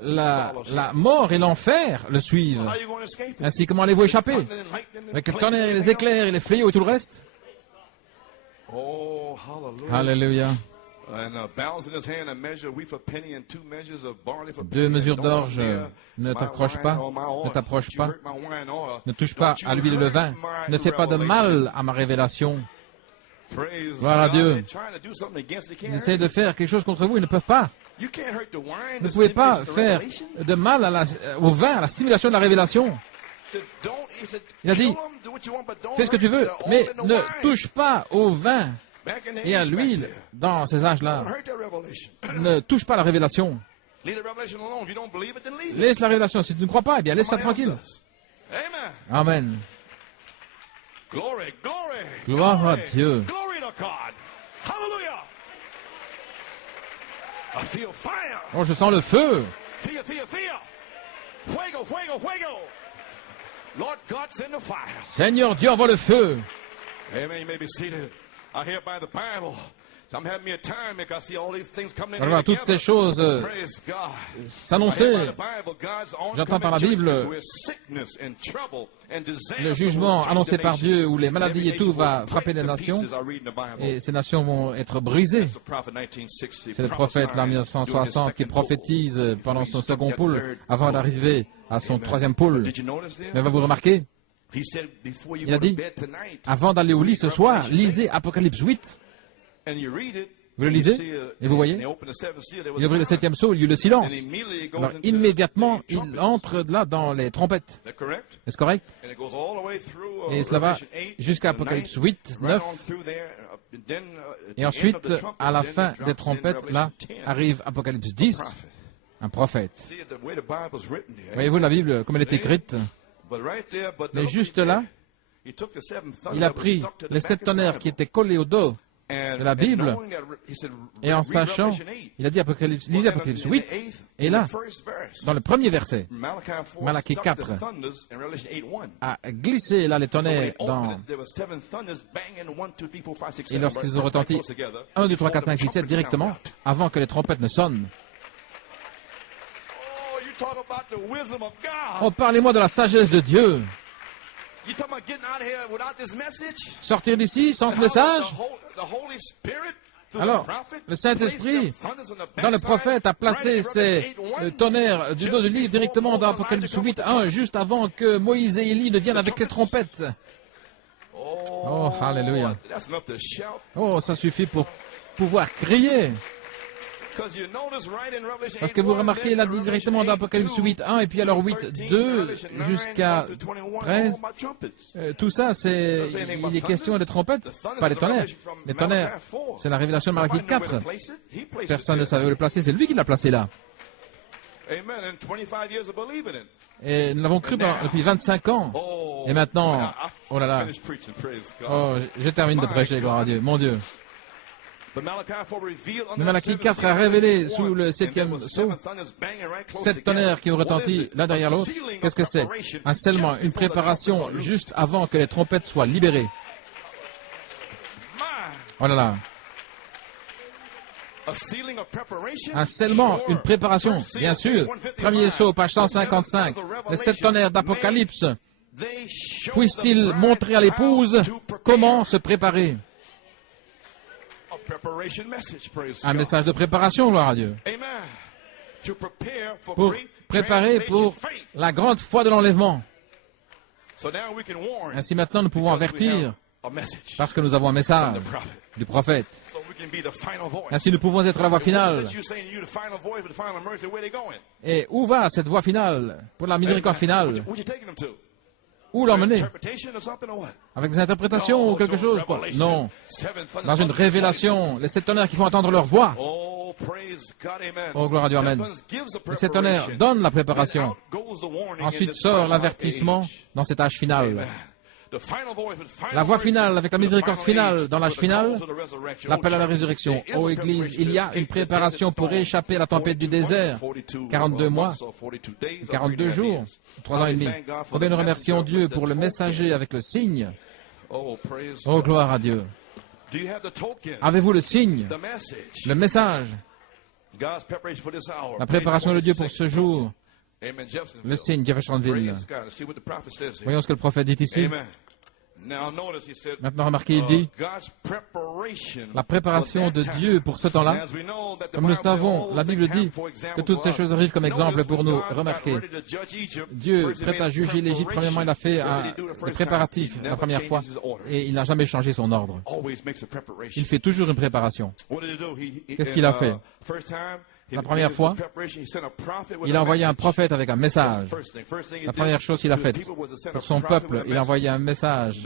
la mort et l'enfer le suivent. Ainsi, comment allez-vous échapper? Avec le tonnerre et les éclairs et les fléaux et tout le reste? Alléluia. 2 mesures d'orge ne t'approchent pas, ne touche pas à l'huile et le vin, ne fais pas de mal à ma révélation. Gloire à Dieu. Ils essaient de faire quelque chose contre vous, ils ne peuvent pas. Vous ne pouvez pas faire de mal au vin, à la stimulation de la révélation. Il a dit, fais ce que tu veux, mais ne touche pas au vin et à l'huile dans ces âges-là. Ne touche pas à la révélation. Laisse la révélation. Si tu ne crois pas, eh bien laisse ça tranquille. Amen. Gloire à Dieu. Oh, je sens le feu. Seigneur Dieu, envoie le feu. Alors, toutes ces choses s'annoncer. J'entends par la Bible le jugement annoncé par Dieu où les maladies et tout va frapper les nations et ces nations vont être brisées. C'est le prophète là, en 1960 qui prophétise pendant son second poule avant d'arriver à son troisième poule. Mais vous remarquez, il a dit, avant d'aller au lit ce soir, lisez Apocalypse 8. Vous le lisez et vous voyez, il ouvrit le 7e sceau, il y eut le silence. Alors immédiatement, il entre là dans les trompettes. Est-ce correct? Et cela va jusqu'à Apocalypse 8, 9. Et ensuite, à la fin des trompettes, là, arrive Apocalypse 10, un prophète. Voyez-vous la Bible, comme elle est écrite? Mais juste là, il a pris les 7 tonnerres qui étaient collés au dos de la Bible, et en sachant, il a dit lisez Apocalypse 8, et là, dans le premier verset, Malachie 4 a glissé là les tonnerres dans... Et lorsqu'ils ont retenti 1, 2, 3, 4, 5, 6, 7 directement, avant que les trompettes ne sonnent. Oh, parlez-moi de la sagesse de Dieu. Sortir d'ici sans ce message? Alors, le Saint-Esprit, dans le prophète, a placé ces tonnerres du dos de l'île directement dans Apocalypse 8, 1, juste avant que Moïse et Élie ne viennent avec les trompettes. Oh, alléluia. Oh, ça suffit pour pouvoir crier. Parce que vous remarquez là directement dans Apocalypse 8, 1 et puis alors 8, 2 jusqu'à 13, tout ça c'est, il est question de trompettes, pas des tonnerres. Les tonnerres, c'est la révélation de Malachie 4. Personne ne savait où le placer, c'est lui qui l'a placé là. Et nous l'avons cru depuis 25 ans. Et maintenant, oh là là, oh, je termine de prêcher, gloire à Dieu, mon Dieu. Mais Malachie 4 a révélé sous le 7e sceau 7 tonnerres qui ont retenti l'un derrière l'autre. Qu'est-ce que c'est? Un scellement, une préparation juste avant que les trompettes soient libérées. Oh là là. Un scellement, une préparation, bien sûr. Premier sceau, page 155. Les 7 tonnerres d'Apocalypse. Puissent-ils montrer à l'épouse comment se préparer? Un message de préparation, gloire à Dieu. Pour préparer pour la grande foi de l'enlèvement. Ainsi maintenant nous pouvons avertir parce que nous avons un message du prophète. Ainsi nous pouvons être la voix finale. Et où va cette voix finale pour la miséricorde finale? Où l'emmener? Avec des interprétations ou quelque chose? Non. Dans une révélation, les 7 tonnerres qui font entendre leur voix. Oh, gloire à Dieu, amen. Les 7 tonnerres donnent la préparation. Ensuite sort l'avertissement dans cet âge final. La voie finale, avec la miséricorde finale, dans l'âge final, l'appel à la résurrection. Ô Église, il y a une préparation pour échapper à la tempête du désert. 42 mois, 42 jours, 3 ans et demi. Combien nous remercions Dieu pour le messager avec le signe. Oh, gloire à Dieu. Avez-vous le signe, le message? La préparation de Dieu pour ce jour, le signe, Jeffersonville. Voyons ce que le prophète dit ici. Maintenant, remarquez, il dit la préparation de Dieu pour ce temps-là. Comme nous le savons, la Bible dit que toutes ces choses arrivent comme exemple pour nous. Remarquez, Dieu prête à juger l'Égypte. Premièrement, il a fait des préparatifs la première fois et il n'a jamais changé son ordre. Il fait toujours une préparation. Qu'est-ce qu'il a fait? La première fois, il a envoyé un prophète avec un message. La première chose qu'il a faite pour son peuple, il a envoyé un message,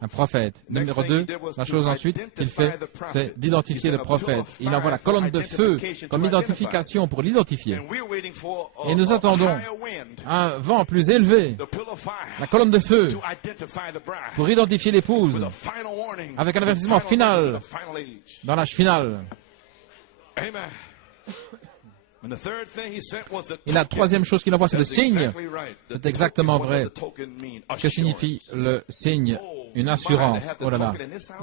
un prophèt. Numéro 2, la chose ensuite qu'il fait, c'est d'identifier le prophète. Il envoie la colonne de feu comme identification pour l'identifier. Et nous attendons un vent plus élevé, la colonne de feu, pour identifier l'épouse, avec un avertissement final, dans l'âge final. Et la troisième chose qu'il envoie, c'est le signe. C'est exactement vrai. Que signifie le signe? Une assurance. Oh là là.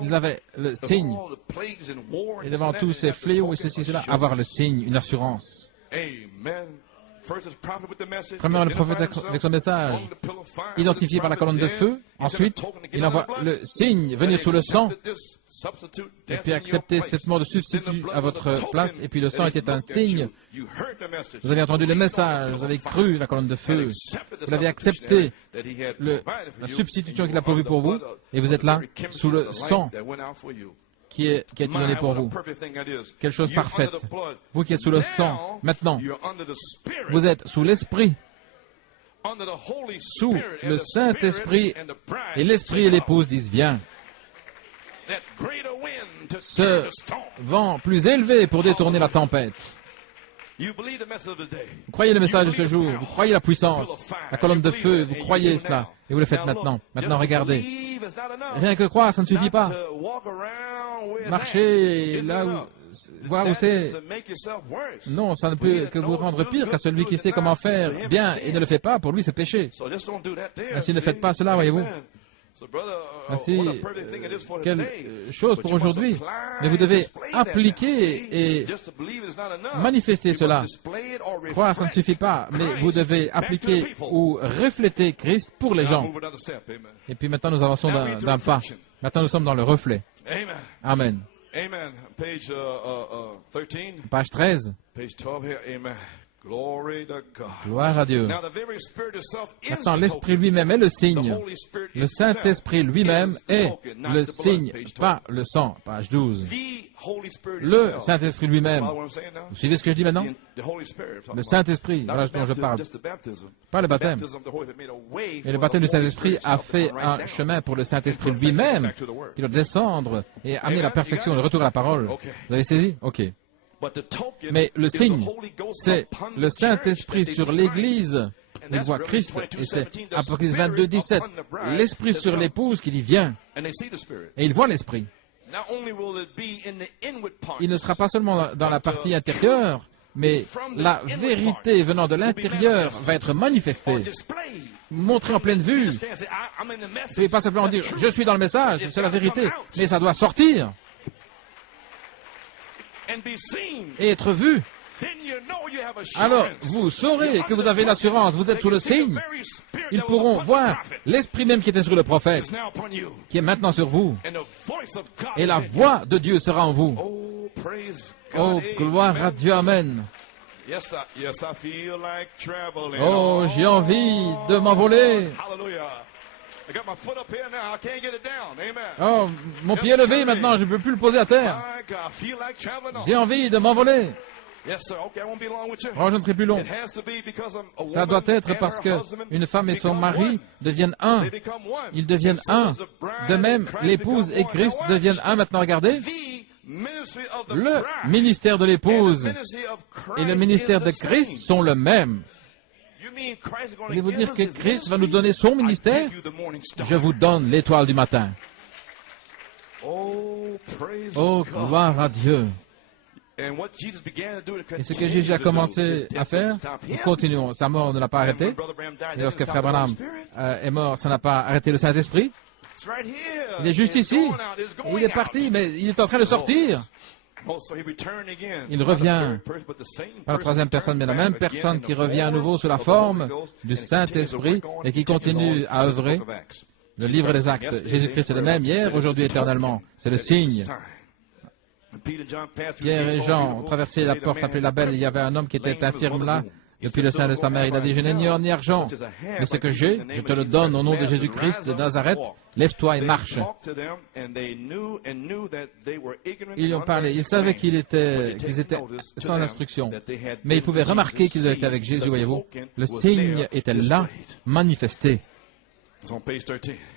Ils avaient le signe. Et devant tous ces fléaux et ceci, cela, avoir le signe, une assurance. Premièrement, le prophète avec son message, identifié par la colonne de feu. Ensuite, il envoie le signe, venir sous le sang, et puis accepter cette mort de substitut à votre place. Et puis le sang était un signe. Vous avez entendu le message, vous avez cru la colonne de feu, vous avez accepté la substitution qu'il a pourvue pour vous, et vous êtes là, sous le sang qui a été donné pour vous. Quelque chose de parfait. Vous qui êtes sous le sang, maintenant, vous êtes sous l'Esprit, sous le Saint-Esprit, et l'Esprit et l'épouse disent, viens. Ce vent plus élevé pour détourner la tempête. Vous croyez le message de ce jour, vous croyez la puissance, la colonne de feu, vous croyez cela, et vous le faites maintenant. Maintenant, regardez. Rien que croire, ça ne suffit pas. Marcher là où, voir où c'est. Non, ça ne peut que vous rendre pire qu'à celui qui sait comment faire bien et ne le fait pas. Pour lui, c'est péché. Ainsi, ne faites pas cela, voyez-vous. Ainsi, quelle chose pour aujourd'hui. Mais vous devez appliquer et manifester cela. Croire, ça ne suffit pas, mais vous devez appliquer ou refléter Christ pour les gens. Et puis maintenant, nous avançons d'un pas. Maintenant, nous sommes dans le reflet. Amen. Page 13. Gloire à Dieu. Maintenant, l'Esprit lui-même est le signe. Le Saint-Esprit lui-même est le signe, pas le sang. Page 12. Le Saint-Esprit lui-même. Vous suivez ce que je dis maintenant? Le Saint-Esprit, voilà dont je parle. Pas le baptême. Et le baptême du Saint-Esprit a fait un chemin pour le Saint-Esprit lui-même, qui doit descendre et amener la perfection, le retour à la parole. Vous avez saisi? OK. Mais le signe, c'est le Saint-Esprit sur l'Église. Il voit Christ, et c'est Apocalypse 22, 17. L'Esprit sur l'épouse qui dit viens. Et il voit l'Esprit. Il ne sera pas seulement dans la partie intérieure, mais la vérité venant de l'intérieur va être manifestée, montrée en pleine vue. Vous ne pouvez pas simplement dire je suis dans le message, c'est la vérité, mais ça doit sortir et être vu. Alors, vous saurez que vous avez l'assurance, vous êtes sous le signe. Ils pourront voir l'Esprit même qui était sur le prophète, qui est maintenant sur vous. Et la voix de Dieu sera en vous. Oh, gloire à Dieu, Amen. Oh, j'ai envie de m'envoler. Oh, mon pied est levé maintenant, je ne peux plus le poser à terre. J'ai envie de m'envoler. Oh, je ne serai plus long. Ça doit être parce qu'une femme et son mari deviennent un. Ils deviennent un. De même, l'épouse et Christ deviennent un. Maintenant, regardez. Le ministère de l'épouse et le ministère de Christ sont le même. Voulez-vous dire que Christ va nous donner son ministère? Je vous donne l'étoile du matin. Oh, gloire à Dieu. Et ce que Jésus a commencé à faire, nous continuons. Sa mort ne l'a pas arrêté. Et lorsque Frère Branham est mort, ça n'a pas arrêté le Saint-Esprit. Il est juste ici. Il est parti, mais il est en train de sortir. Il revient par la troisième personne, mais la même personne qui revient à nouveau sous la forme du Saint-Esprit et qui continue à œuvrer. Le livre des Actes, Jésus-Christ est le même hier, aujourd'hui, éternellement. C'est le signe. Pierre et Jean ont traversé la porte appelée la Belle. Il y avait un homme qui était infirme là, depuis le sein de sa mère. Il a dit, je n'ai ni or ni argent, mais ce que j'ai, je te le donne au nom de Jésus-Christ de Nazareth. Lève-toi et marche. Ils lui ont parlé. Ils savaient qu'ils étaient sans instruction. Mais ils pouvaient remarquer qu'ils étaient avec Jésus, voyez-vous. Le signe était là, manifesté. C'est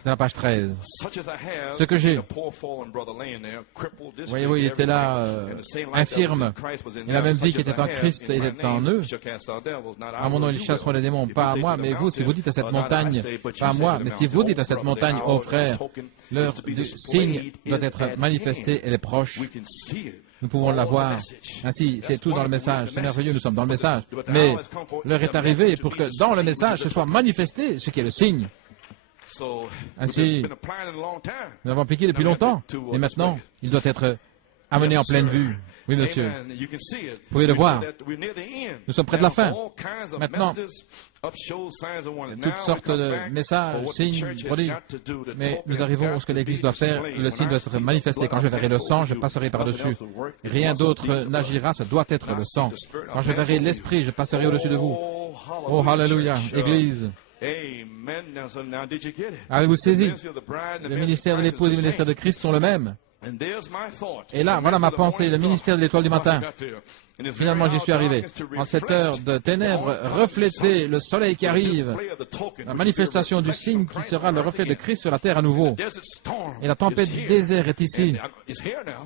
dans la page 13. Ce que j'ai. Voyez-vous, il était là, infirme. Il a même dit qu'il était en Christ et il était en eux. À mon nom, ils chasseront les démons. Pas à moi, mais vous, si vous dites à cette montagne, pas à moi, mais si vous dites à cette montagne, ô frères, l'heure du signe doit être manifestée, elle est proche. Nous pouvons la voir. Ainsi, c'est tout dans le message. C'est merveilleux, nous sommes dans le message. Mais l'heure est arrivée pour que dans le message, ce soit manifesté ce qui est le signe. Ainsi, nous l'avons appliqué depuis longtemps, et maintenant, il doit être amené en pleine vue. Oui, monsieur. Vous pouvez le voir. Nous sommes près de la fin. Maintenant, toutes sortes de messages, signes, prodiges. Mais nous arrivons à ce que l'Église doit faire. Le signe doit être manifesté. Quand je verrai le sang, je passerai par-dessus. Rien d'autre n'agira, ça doit être le sang. Quand je verrai l'Esprit, je passerai au-dessus de vous. Oh, hallelujah, Église. Avez-vous saisi? Le ministère de l'épouse et le ministère de Christ sont le même. Et là, voilà ma pensée, le ministère de l'étoile du matin. Finalement, j'y suis arrivé. En cette heure de ténèbres, refléter le soleil qui arrive, la manifestation du signe qui sera le reflet de Christ sur la terre à nouveau. Et la tempête du désert est ici.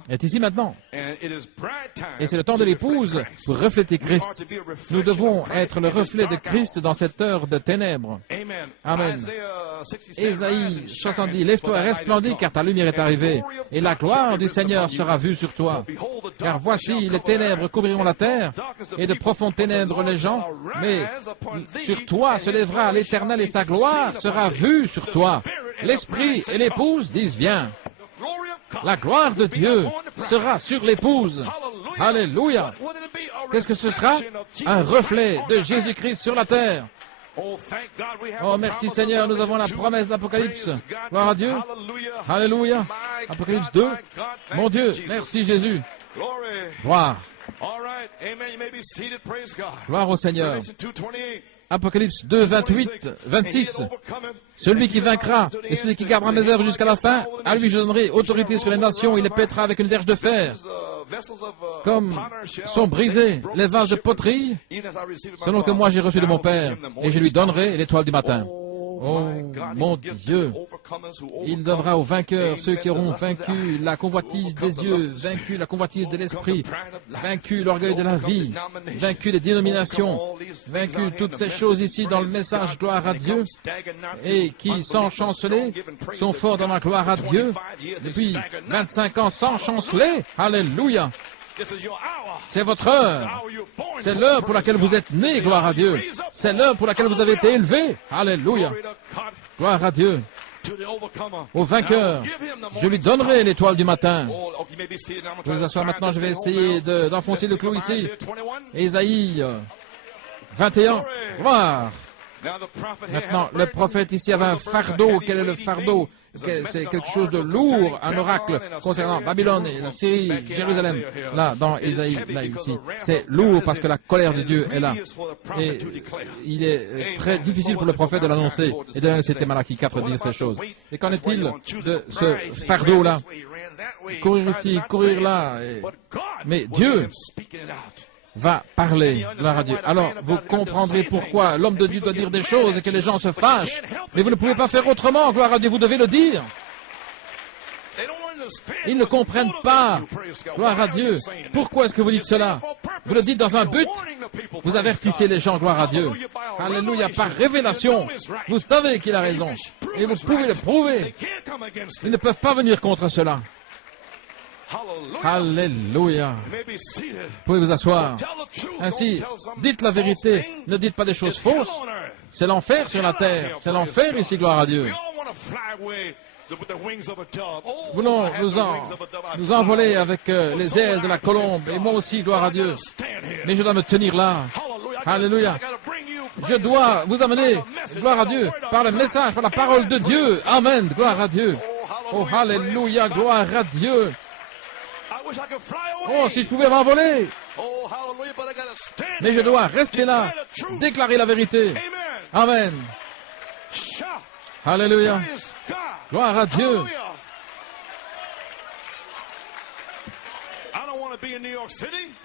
Elle est ici maintenant. Et c'est le temps de l'épouse pour refléter Christ. Nous devons être le reflet de Christ dans cette heure de ténèbres. Amen. Ésaïe 70, lève-toi et resplendis, car ta lumière est arrivée, et la gloire du Seigneur sera vue sur toi. Car voici, les ténèbres couvriront la terre, et de profondes ténèbres les gens, mais sur toi se lèvera l'Éternel, et sa gloire sera vue sur toi. L'Esprit et l'épouse disent, viens. La gloire de Dieu sera sur l'épouse. Alléluia. Qu'est-ce que ce sera? Un reflet de Jésus-Christ sur la terre. Oh, merci Seigneur, nous avons la promesse d'Apocalypse. Gloire à Dieu. Alléluia. Apocalypse 2. Mon Dieu, merci Jésus. Gloire. Gloire au Seigneur. Apocalypse 2, 28, 26. Celui qui vaincra et celui qui gardera mes œuvres jusqu'à la fin, à lui je donnerai autorité sur les nations, il les pètera avec une verge de fer. Comme sont brisés les vases de poterie, selon que moi j'ai reçu de mon Père, et je lui donnerai l'étoile du matin. Oh, mon Dieu, il donnera aux vainqueurs, ceux qui auront vaincu la convoitise des yeux, vaincu la convoitise de l'esprit, vaincu l'orgueil de la vie, vaincu les dénominations, vaincu toutes ces choses ici dans le message gloire à Dieu, et qui, sans chanceler, sont forts dans la gloire à Dieu, depuis 25 ans sans chanceler. Alléluia! C'est votre heure. C'est l'heure pour laquelle vous êtes nés, gloire à Dieu. C'est l'heure pour laquelle vous avez été élevés. Alléluia. Gloire à Dieu. Au vainqueur, je lui donnerai l'étoile du matin. Vous vous asseoir maintenant, je vais essayer d'enfoncer le clou ici. Ésaïe 21. Gloire. Maintenant, le prophète ici avait un fardeau. Quel est le fardeau? C'est quelque chose de lourd, un oracle concernant Babylone et la Syrie, Jérusalem. Là, dans Ésaïe, là, ici. C'est lourd parce que la colère de Dieu est là. Et il est très difficile pour le prophète de l'annoncer. Et d'ailleurs, c'était Malachie 4 de dire ces choses. Et qu'en est-il de ce fardeau-là? Courir ici, courir là. Mais Dieu va parler, gloire à Dieu. Alors, vous comprendrez pourquoi l'homme de Dieu doit dire des choses et que les gens se fâchent. Mais vous ne pouvez pas faire autrement, gloire à Dieu, vous devez le dire. Ils ne comprennent pas, gloire à Dieu. Pourquoi est-ce que vous dites cela? Vous le dites dans un but. Vous avertissez les gens, gloire à Dieu. Alléluia, par révélation. Vous savez qu'il a raison. Et vous pouvez le prouver. Ils ne peuvent pas venir contre cela. Alléluia. Vous pouvez vous asseoir. Ainsi, dites la vérité. Ne dites pas des choses fausses. C'est l'enfer sur la terre. C'est l'enfer ici, gloire à Dieu. voulons nous envoler avec les ailes de la colombe. Et moi aussi, gloire à Dieu. Mais je dois me tenir là. Alléluia. Je dois vous amener, gloire à Dieu, par le message, par la parole de Dieu. Amen. Gloire à Dieu. Oh, alléluia. Gloire à Dieu. Oh, si je pouvais m'envoler. Mais je dois rester là, déclarer la vérité. Amen. Alléluia. Gloire à Dieu.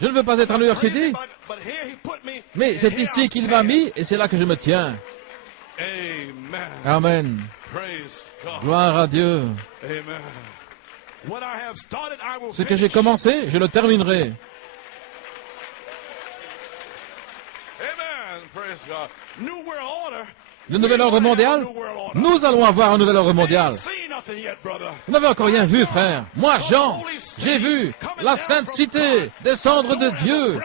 Je ne veux pas être à New York City, mais c'est ici qu'il m'a mis et c'est là que je me tiens. Amen. Gloire à Dieu. Ce que j'ai commencé, je le terminerai. Le nouvel ordre mondial, nous allons avoir un nouvel ordre mondial. Vous n'avez encore rien vu, frère. Moi, Jean, j'ai vu la sainte cité descendre de Dieu,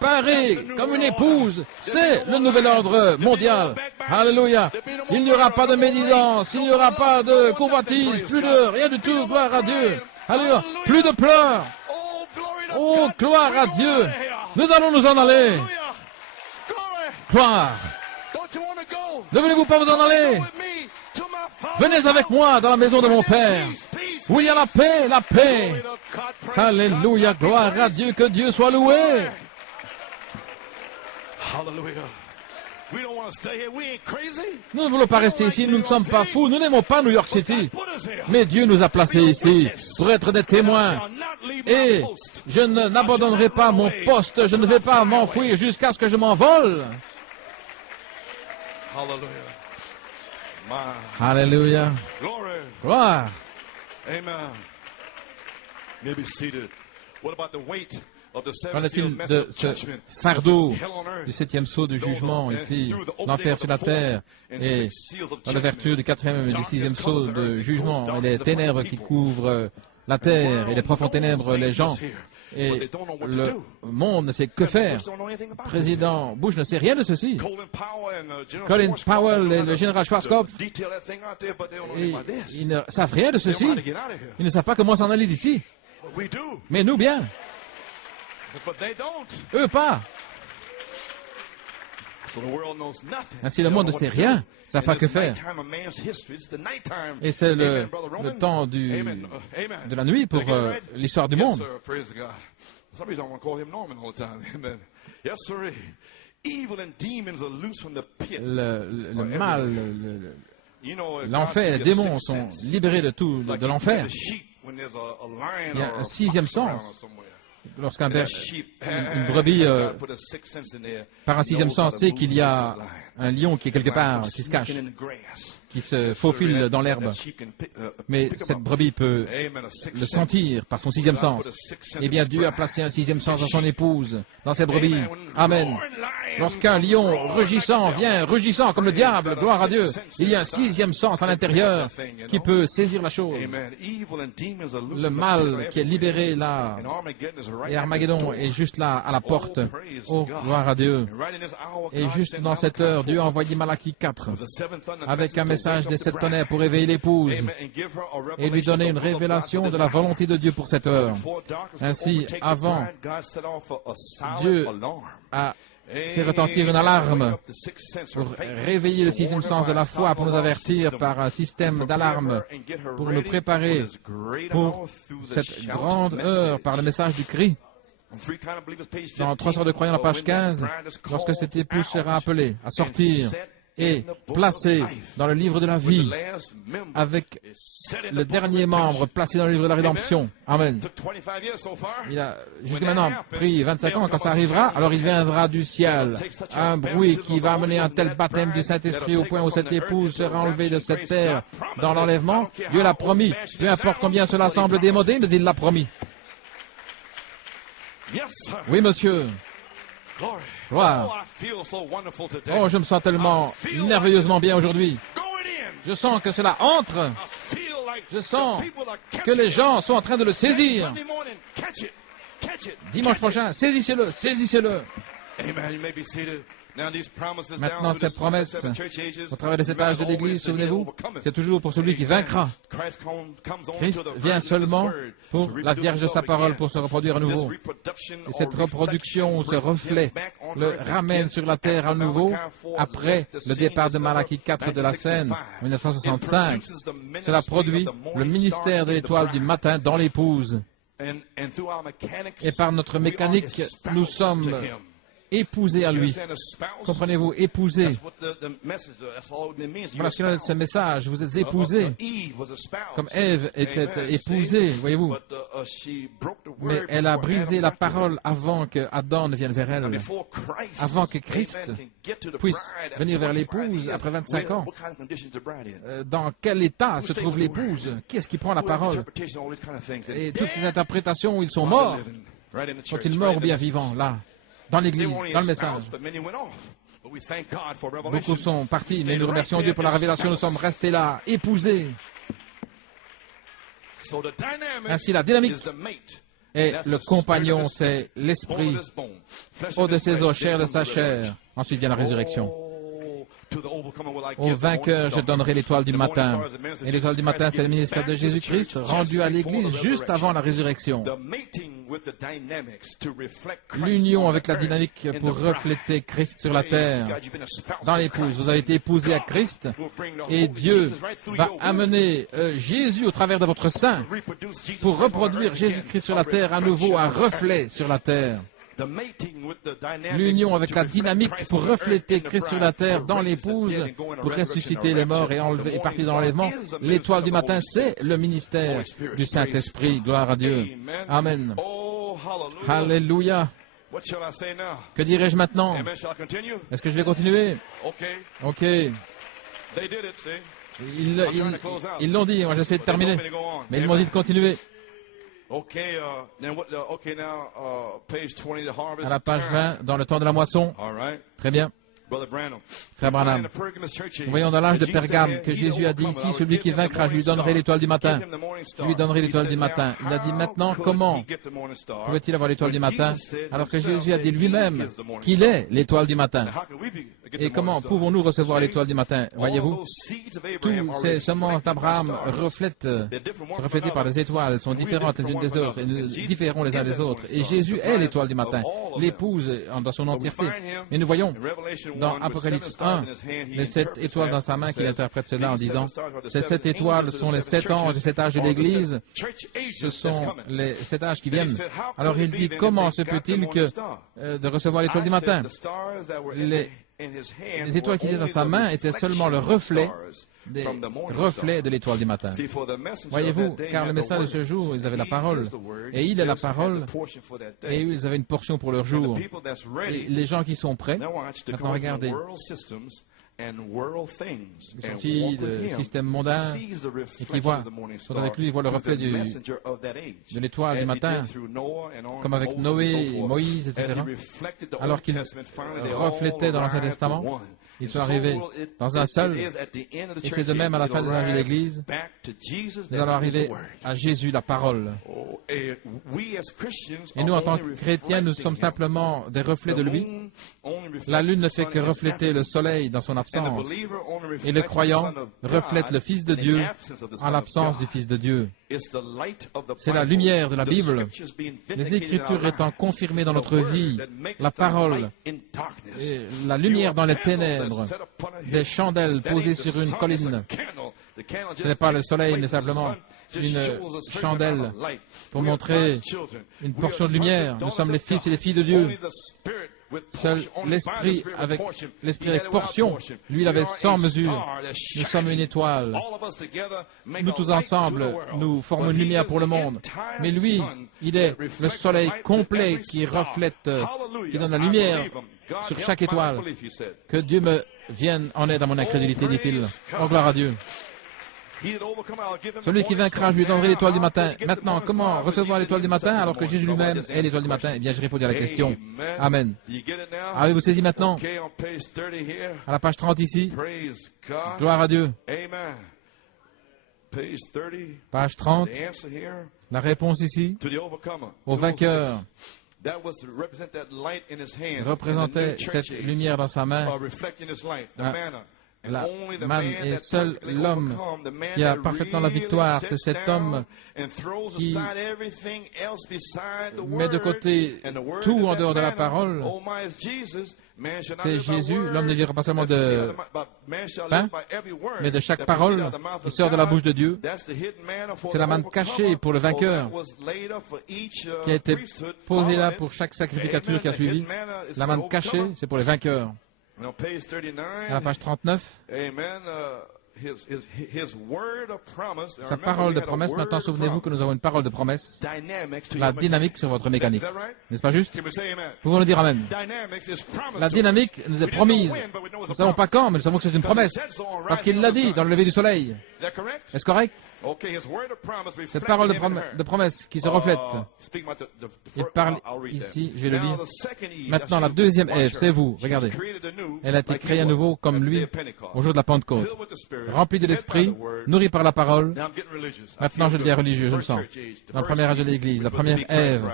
parée comme une épouse. C'est le nouvel ordre mondial. Alléluia. Il n'y aura pas de médisance, il n'y aura pas de convoitise, plus de rien du tout. Gloire à Dieu. Alléluia. Plus de pleurs. Oh, gloire à Dieu. Nous allons nous en aller. Gloire. Ne voulez-vous pas vous en aller? Venez avec moi dans la maison de mon Père, où il y a la paix, la paix. Alléluia, gloire à Dieu, que Dieu soit loué. Nous ne voulons pas rester ici, nous ne sommes pas fous, nous n'aimons pas New York City. Mais Dieu nous a placés ici pour être des témoins. Et je n'abandonnerai pas mon poste, je ne vais pas m'enfuir jusqu'à ce que je m'envole. Alléluia. Gloire. Qu'en est-il de ce fardeau du septième sceau du jugement ici, l'enfer sur la terre, et dans la vertu du quatrième et du sixième sceau de jugement, et les ténèbres qui couvrent la terre, et les profondes ténèbres les gens. Et le monde ne sait que faire. Président Bush ne sait rien de ceci. Colin Powell et le général Schwarzkopf, ils ne savent rien de ceci. Ils ne savent pas comment s'en aller d'ici. Mais nous, bien. Eux, pas. Ainsi, le monde ne sait rien, ne savent pas que faire. Et c'est le temps de la nuit pour l'histoire du monde. Le mal, l'enfer, les démons sont libérés de tout, de l'enfer. Il y a un sixième sens. Lorsqu'une brebis, par un sixième sens, sait qu'il y a un lion qui est quelque part, qui se cache, qui se faufile dans l'herbe. Mais cette brebis peut le sentir par son sixième sens. Eh bien, Dieu a placé un sixième sens dans son épouse, dans ses brebis. Amen. Lorsqu'un lion rugissant vient, rugissant comme le diable, gloire à Dieu, il y a un sixième sens à l'intérieur qui peut saisir la chose. Le mal qui est libéré là, et Armageddon est juste là, à la porte. Oh, gloire à Dieu. Et juste dans cette heure, Dieu a envoyé Malachie 4 avec un message des 7 tonnerres pour réveiller l'épouse et lui donner une révélation de la volonté de Dieu pour cette heure. Ainsi, avant, Dieu a fait retentir une alarme pour réveiller le sixième sens de la foi, pour nous avertir par un système d'alarme, pour nous préparer pour cette grande heure par le message du cri. Dans 3 heures de croyants, la page 15, lorsque cette épouse sera appelée à sortir et placée dans le livre de la vie, avec le dernier membre placé dans le livre de la rédemption. Amen. Il a jusqu'à maintenant pris 25 ans. Quand ça arrivera, alors il viendra du ciel un bruit qui va amener un tel baptême du Saint-Esprit au point où cette épouse sera enlevée de cette terre dans l'enlèvement. Dieu l'a promis. Peu importe combien cela semble démodé, mais il l'a promis. Oui, monsieur. Gloire. Oh, je me sens tellement merveilleusement bien aujourd'hui. Je sens que cela entre. Je sens que les gens sont en train de le saisir. Dimanche prochain, saisissez-le, saisissez-le. Maintenant, cette promesse, au travers de cet âge de l'Église, souvenez-vous, c'est toujours pour celui qui vaincra. Christ vient seulement pour la Vierge de sa parole, pour se reproduire à nouveau. Et cette reproduction, ou ce reflet, le ramène sur la terre à nouveau, après le départ de Malachie 4 de la scène, en 1965. Cela produit le ministère de l'étoile du matin dans l'épouse. Et par notre mécanique, nous sommes épousés à lui. Comprenez-vous, épousés. Voilà ce qu'il en est de ce message. Vous êtes épousés, comme Ève était épousée, voyez-vous. Mais elle a brisé la parole avant que Adam ne vienne vers elle. Avant que Christ puisse venir vers l'épouse après 25 ans. Dans quel état se trouve l'épouse? Qui est-ce qui prend la parole? Et toutes ces interprétations où ils sont morts, sont-ils morts ou bien vivants, là? Dans l'Église, dans le message. Beaucoup sont partis, mais nous remercions Dieu pour la révélation. Nous sommes restés là, épousés. Ainsi, la dynamique et le compagnon, c'est l'esprit, eau de ses os, chair de sa chair. Ensuite vient la résurrection. Au vainqueur, je donnerai l'étoile du matin. Et l'étoile du matin, c'est le ministère de Jésus-Christ, rendu à l'Église juste avant la résurrection. L'union avec la dynamique pour refléter Christ sur la terre. Dans l'épouse, vous avez été épousé à Christ, et Dieu va amener Jésus au travers de votre sein pour reproduire Jésus-Christ sur la terre à nouveau, un reflet sur la terre. L'union avec la dynamique pour refléter Christ sur la terre dans l'épouse, pour ressusciter les morts et partir dans l'enlèvement. L'étoile du matin, c'est le ministère du Saint-Esprit. Gloire à Dieu. Amen. Alléluia. Que dirais-je maintenant? Est-ce que je vais continuer? OK. Ils l'ont dit, moi j'essaie de terminer. Mais ils m'ont dit de continuer. À la page 20, dans le temps de la moisson. Très bien. Frère Branham, voyons dans l'âge de Pergame que Jésus a dit ici, celui qui vaincra, je lui donnerai l'étoile du matin. Je lui donnerai l'étoile du matin. Il a dit maintenant, comment pouvait-il avoir l'étoile du matin alors que Jésus a dit lui-même qu'il est l'étoile du matin? Et comment pouvons-nous recevoir l'étoile du matin? Voyez-vous, tous ces semences d'Abraham sont reflétées par des étoiles. Elles sont différentes les unes des autres. Et nous différons les uns des autres. Et Jésus est l'étoile du matin, l'épouse dans son entièreté. Et nous voyons dans Apocalypse 1, les 7 étoiles dans sa main qu'il interprète cela en disant, ces 7 étoiles sont les 7 anges et 7 âges de l'Église. Ce sont les 7 âges qui viennent. Alors il dit, comment se peut-il que de recevoir l'étoile du matin? Les étoiles qui étaient dans sa main étaient seulement le reflet de l'étoile du matin. Voyez-vous, car le message de ce jour, ils avaient la parole, et il est la parole, et ils avaient une portion pour leur jour. Et les gens qui sont prêts, maintenant regardez, sortis de système mondain, et qui voient, sont avec lui, ils voient le reflet de l'étoile du matin, comme avec Noé, Moïse, etc. Alors qu'ils reflétaient dans l'Ancien Testament, ils sont arrivés dans un seul, et c'est de même à la fin des âges de l'Église, nous allons arriver à Jésus, la parole. Et nous, en tant que chrétiens, nous sommes simplement des reflets de lui. La lune ne fait que refléter le soleil dans son absence, et le croyant reflète le Fils de Dieu en l'absence du Fils de Dieu. C'est la lumière de la Bible, les Écritures étant confirmées dans notre vie, la parole, et la lumière dans les ténèbres, des chandelles posées sur une colline. Ce n'est pas le soleil, mais simplement une chandelle pour montrer une portion de lumière. Nous sommes les fils et les filles de Dieu. Seul l'esprit avec portion, lui il avait 100 mesures. Nous sommes une étoile. Nous tous ensemble, nous formons une lumière pour le monde. Mais lui, il est le soleil complet qui reflète, qui donne la lumière sur chaque étoile. Que Dieu me vienne en aide à mon incrédulité, dit-il. Oh, gloire à Dieu. Celui qui vaincra, je lui donnerai l'étoile du matin. Maintenant, comment recevoir l'étoile du matin alors que Jésus lui-même est l'étoile du matin? Eh bien, je réponds à la question. Amen. Avez-vous saisi maintenant? À la page 30 ici. Gloire à Dieu. Page 30. La réponse ici. Au vainqueur, représentait cette lumière dans sa main. La manne, et seul l'homme qui a parfaitement la victoire, c'est cet homme qui met de côté tout en dehors de la parole. C'est Jésus, l'homme ne vivra pas seulement de pain, mais de chaque parole qui sort de la bouche de Dieu. C'est la manne cachée pour le vainqueur qui a été posée là pour chaque sacrificature qui a suivi. La manne cachée, c'est pour les vainqueurs. À la page 39, sa parole de promesse. Maintenant, souvenez-vous que nous avons une parole de promesse. La dynamique sur votre mécanique. N'est-ce pas juste? Pouvons nous dire Amen? La dynamique nous est promise. Nous ne savons pas quand, mais nous savons que c'est une promesse. Parce qu'il l'a dit dans le lever du soleil. Est-ce correct? Cette parole de promesse qui se reflète. Il parle ici, je vais le lire. Maintenant, la deuxième Ève, c'est vous. Regardez. Elle a été créée à nouveau comme lui au jour de la Pentecôte. Remplie de l'Esprit, nourrie par la parole. Maintenant, je deviens religieux, je le sens. Dans le premier âge de l'Église, la première Ève,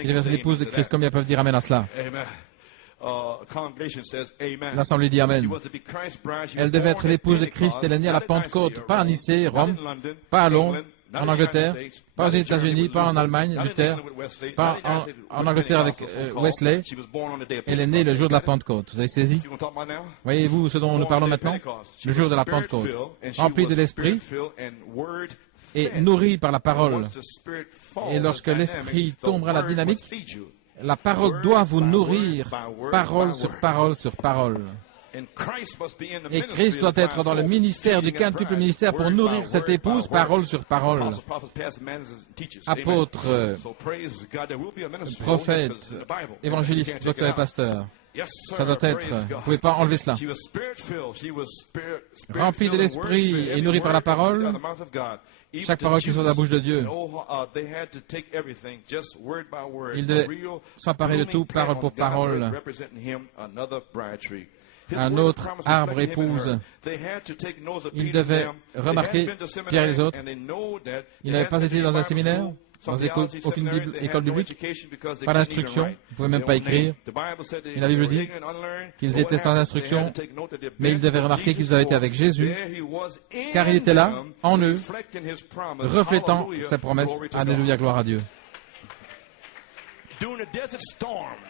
qui devait être l'épouse de Christ. Combien peuvent dire Amen à cela? L'Assemblée dit Amen. Elle devait être l'épouse de Christ. Elle est née à la Pentecôte, pas à Nicée, Rome, pas à Londres, en Angleterre, pas aux États-Unis, pas en Allemagne, Luther, pas en Angleterre avec Wesley. Elle est née le jour de la Pentecôte. Vous avez saisi? Voyez-vous ce dont nous parlons maintenant? Le jour de la Pentecôte. Remplie de l'Esprit et nourrie par la parole. Et lorsque l'Esprit tombera à la dynamique, la parole doit vous nourrir, parole sur parole sur parole. Et Christ doit être dans le ministère du quintuple ministère pour nourrir cette épouse, parole sur parole. Apôtre, prophète, évangéliste, docteur et pasteur. Ça doit être, vous ne pouvez pas enlever cela. Rempli de l'Esprit et nourri par la parole, chaque parole qui sort de la bouche de Dieu. Il devait s'emparer de tout, parole pour parole. Un autre arbre épouse. Il devait remarquer, Pierre et les autres, il n'avait pas été dans un séminaire, sans aucune école biblique, pas d'instruction, ils ne pouvaient même pas écrire. Et la Bible dit qu'ils étaient sans instruction, mais ils devaient remarquer qu'ils avaient été avec Jésus, car il était là, en eux, reflétant ses promesses. Alléluia, gloire à Dieu.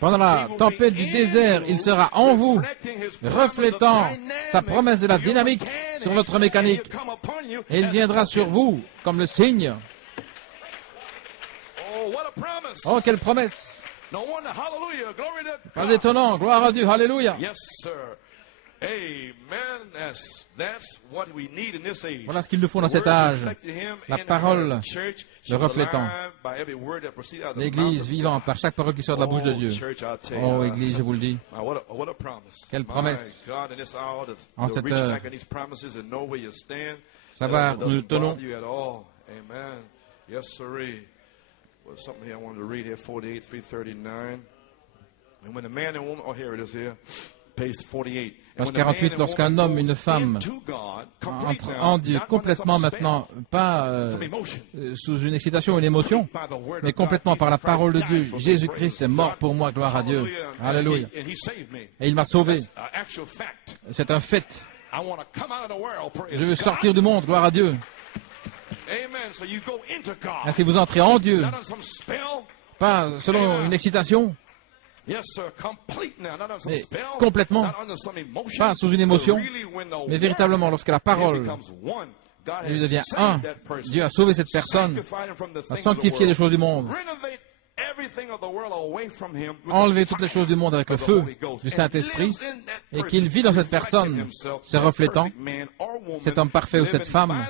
Pendant la tempête du désert, il sera en vous, reflétant sa promesse de la dynamique sur votre mécanique. Et il viendra sur vous comme le signe. Oh, quelle promesse! Pas étonnant, gloire à Dieu, alléluia! Voilà ce qu'il nous faut dans cet âge. La parole le reflétant. L'Église vivante par chaque parole qui sort de la bouche de Dieu. Oh, Église, je vous le dis. Quelle promesse. En cette heure, savoir où nous tenons. Well, something here I wanted to read here, 48, 339. And when a man and woman, oh, here it is here, page 48. Page 48, lorsqu'un homme et une femme entrent en Dieu complètement maintenant, pas sous une excitation ou une émotion, mais complètement par la parole de Dieu. Jésus-Christ est mort pour moi, gloire à Dieu. Alléluia. Et il m'a sauvé. C'est un fait. Je veux sortir du monde, gloire à Dieu. Ainsi vous entrez en Dieu, pas selon une excitation, mais complètement, pas sous une émotion, mais véritablement lorsque la parole elle devient un. Dieu a sauvé cette personne, a sanctifié les choses du monde, enlevé toutes les choses du monde avec le feu du Saint-Esprit, et qu'il vit dans cette personne, se reflétant, cet homme parfait ou cette femme,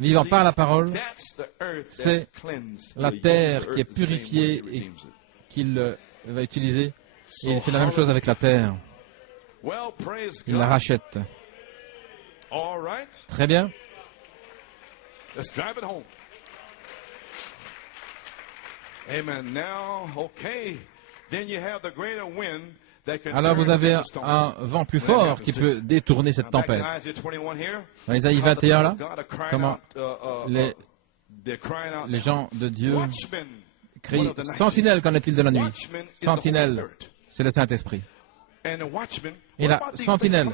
vivant par la parole, c'est la terre qui est purifiée et qu'il va utiliser. Et il fait la même chose avec la terre. Il la rachète. Très bien. Alors vous avez un vent plus fort qui peut détourner cette tempête. Dans Isaïe 21, là, comment les gens de Dieu crie « Sentinelle, qu'en est-il de la nuit ?» Sentinelle, c'est le Saint-Esprit. Et la sentinelle,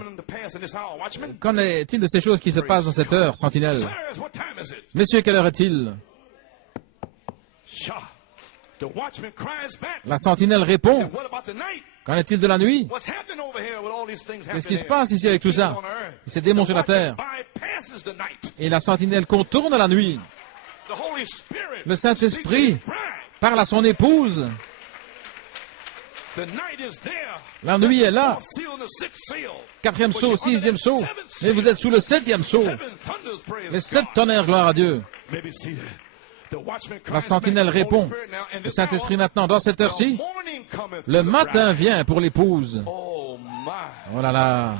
qu'en est-il de ces choses qui se passent dans cette heure, sentinelle? Messieurs, quelle heure est-il? La sentinelle répond, qu'en est-il de la nuit? Qu'est-ce qui se passe ici avec tout ça? Ces démons sur la terre. Et la sentinelle contourne la nuit. Le Saint-Esprit parle à son épouse. La nuit est là. 4e sceau, 6e sceau. Mais vous êtes sous le 7e sceau. Les 7 tonnerres, gloire à Dieu. La sentinelle répond. Le Saint-Esprit maintenant, dans cette heure-ci, le matin vient pour l'épouse. Oh là là.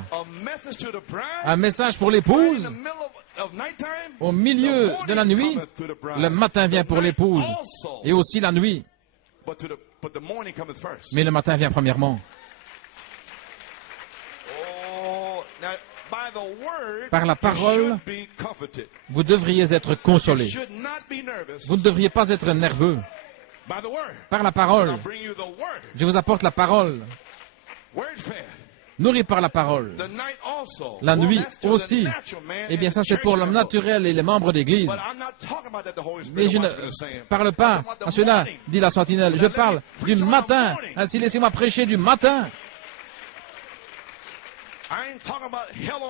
Un message pour l'épouse. Au milieu de la nuit, le matin vient pour l'épouse. Et aussi la nuit. Mais le matin vient premièrement. Par la parole, vous devriez être consolés. Vous ne devriez pas être nerveux. Par la parole, je vous apporte la parole. Nourri par la parole. La nuit aussi. Eh bien, ça c'est pour l'homme naturel et les membres d'Église. Mais je ne parle pas à cela, dit la sentinelle. Je parle du matin. Ainsi, laissez-moi prêcher du matin.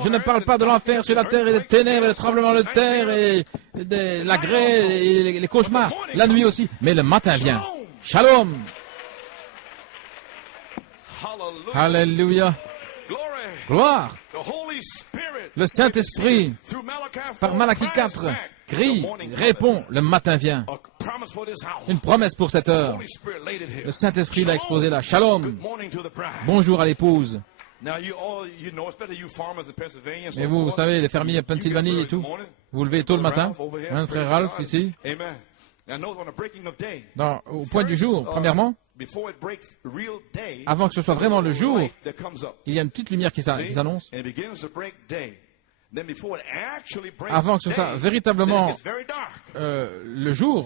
Je ne parle pas de l'enfer sur la terre et des ténèbres, des tremblements de terre et de la grêle et les cauchemars. La nuit aussi. Mais le matin vient. Shalom. Alléluia. Gloire. Le Saint-Esprit, par Malachie 4, crie, répond, le matin vient. Une promesse pour cette heure. Le Saint-Esprit l'a exposé là. Shalom. Bonjour à l'épouse. Mais vous savez, les fermiers à Pennsylvanie et tout, vous vous levez tôt le matin, hein, frère Ralph, ici. Au point du jour, premièrement, avant que ce soit vraiment le jour, il y a une petite lumière qui s'annonce. Avant que ce soit véritablement le jour,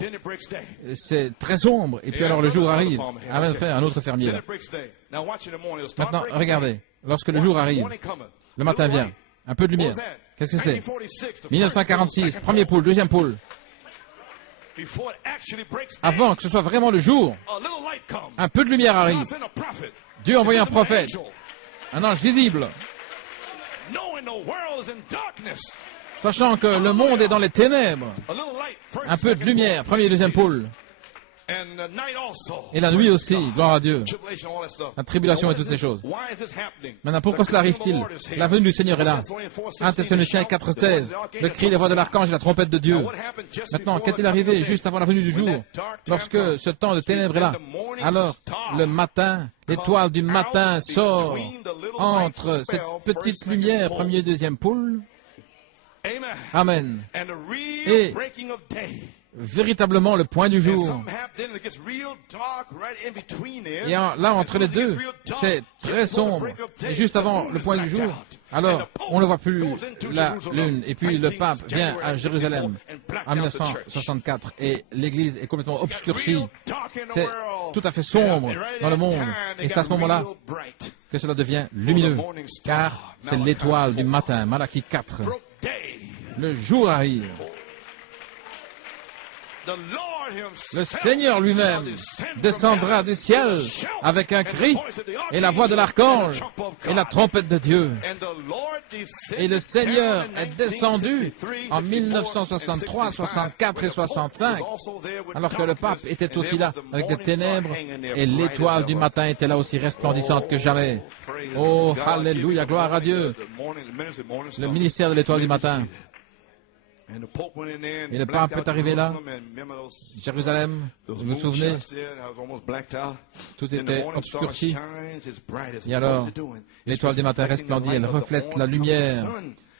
c'est très sombre, et puis alors le jour arrive. Amen, frère, un autre fermier là. Maintenant, regardez, lorsque le jour arrive, le matin vient, un peu de lumière. Qu'est-ce que c'est? 1946, premier poule, deuxième poule. Avant que ce soit vraiment le jour, un peu de lumière arrive. Dieu envoie un prophète, un ange visible, sachant que le monde est dans les ténèbres. Un peu de lumière, premier et deuxième poule. Et la nuit aussi, gloire à Dieu. La tribulation et toutes ces choses. Maintenant, pourquoi cela arrive-t-il? La venue du Seigneur est là. 1 Thessaloniciens 4,16. Le cri, les voix de l'archange et la trompette de Dieu. Maintenant, qu'est-il arrivé juste avant la venue du jour? Lorsque ce temps de ténèbres est là, alors le matin, l'étoile du matin sort entre cette petite lumière, premier et deuxième poule. Amen. Et véritablement le point du jour. Et là, entre les deux, c'est très sombre. Et juste avant le point du jour, alors on ne voit plus la lune. Et puis le pape vient à Jérusalem en 1964 et l'église est complètement obscurcie. C'est tout à fait sombre dans le monde. Et c'est à ce moment-là que cela devient lumineux. Car c'est l'étoile du matin, Malachie 4. Le jour arrive. Le Seigneur lui-même descendra du ciel avec un cri et la voix de l'archange et la trompette de Dieu. Et le Seigneur est descendu en 1963, 64 et 65, alors que le pape était aussi là avec des ténèbres et l'étoile du matin était là aussi resplendissante que jamais. Oh, alléluia, gloire à Dieu. Le ministère de l'étoile du matin. Et le pape est arrivé là, Jérusalem, vous vous souvenez, tout était obscurci. Et alors, l'étoile du matin resplendit, elle reflète la lumière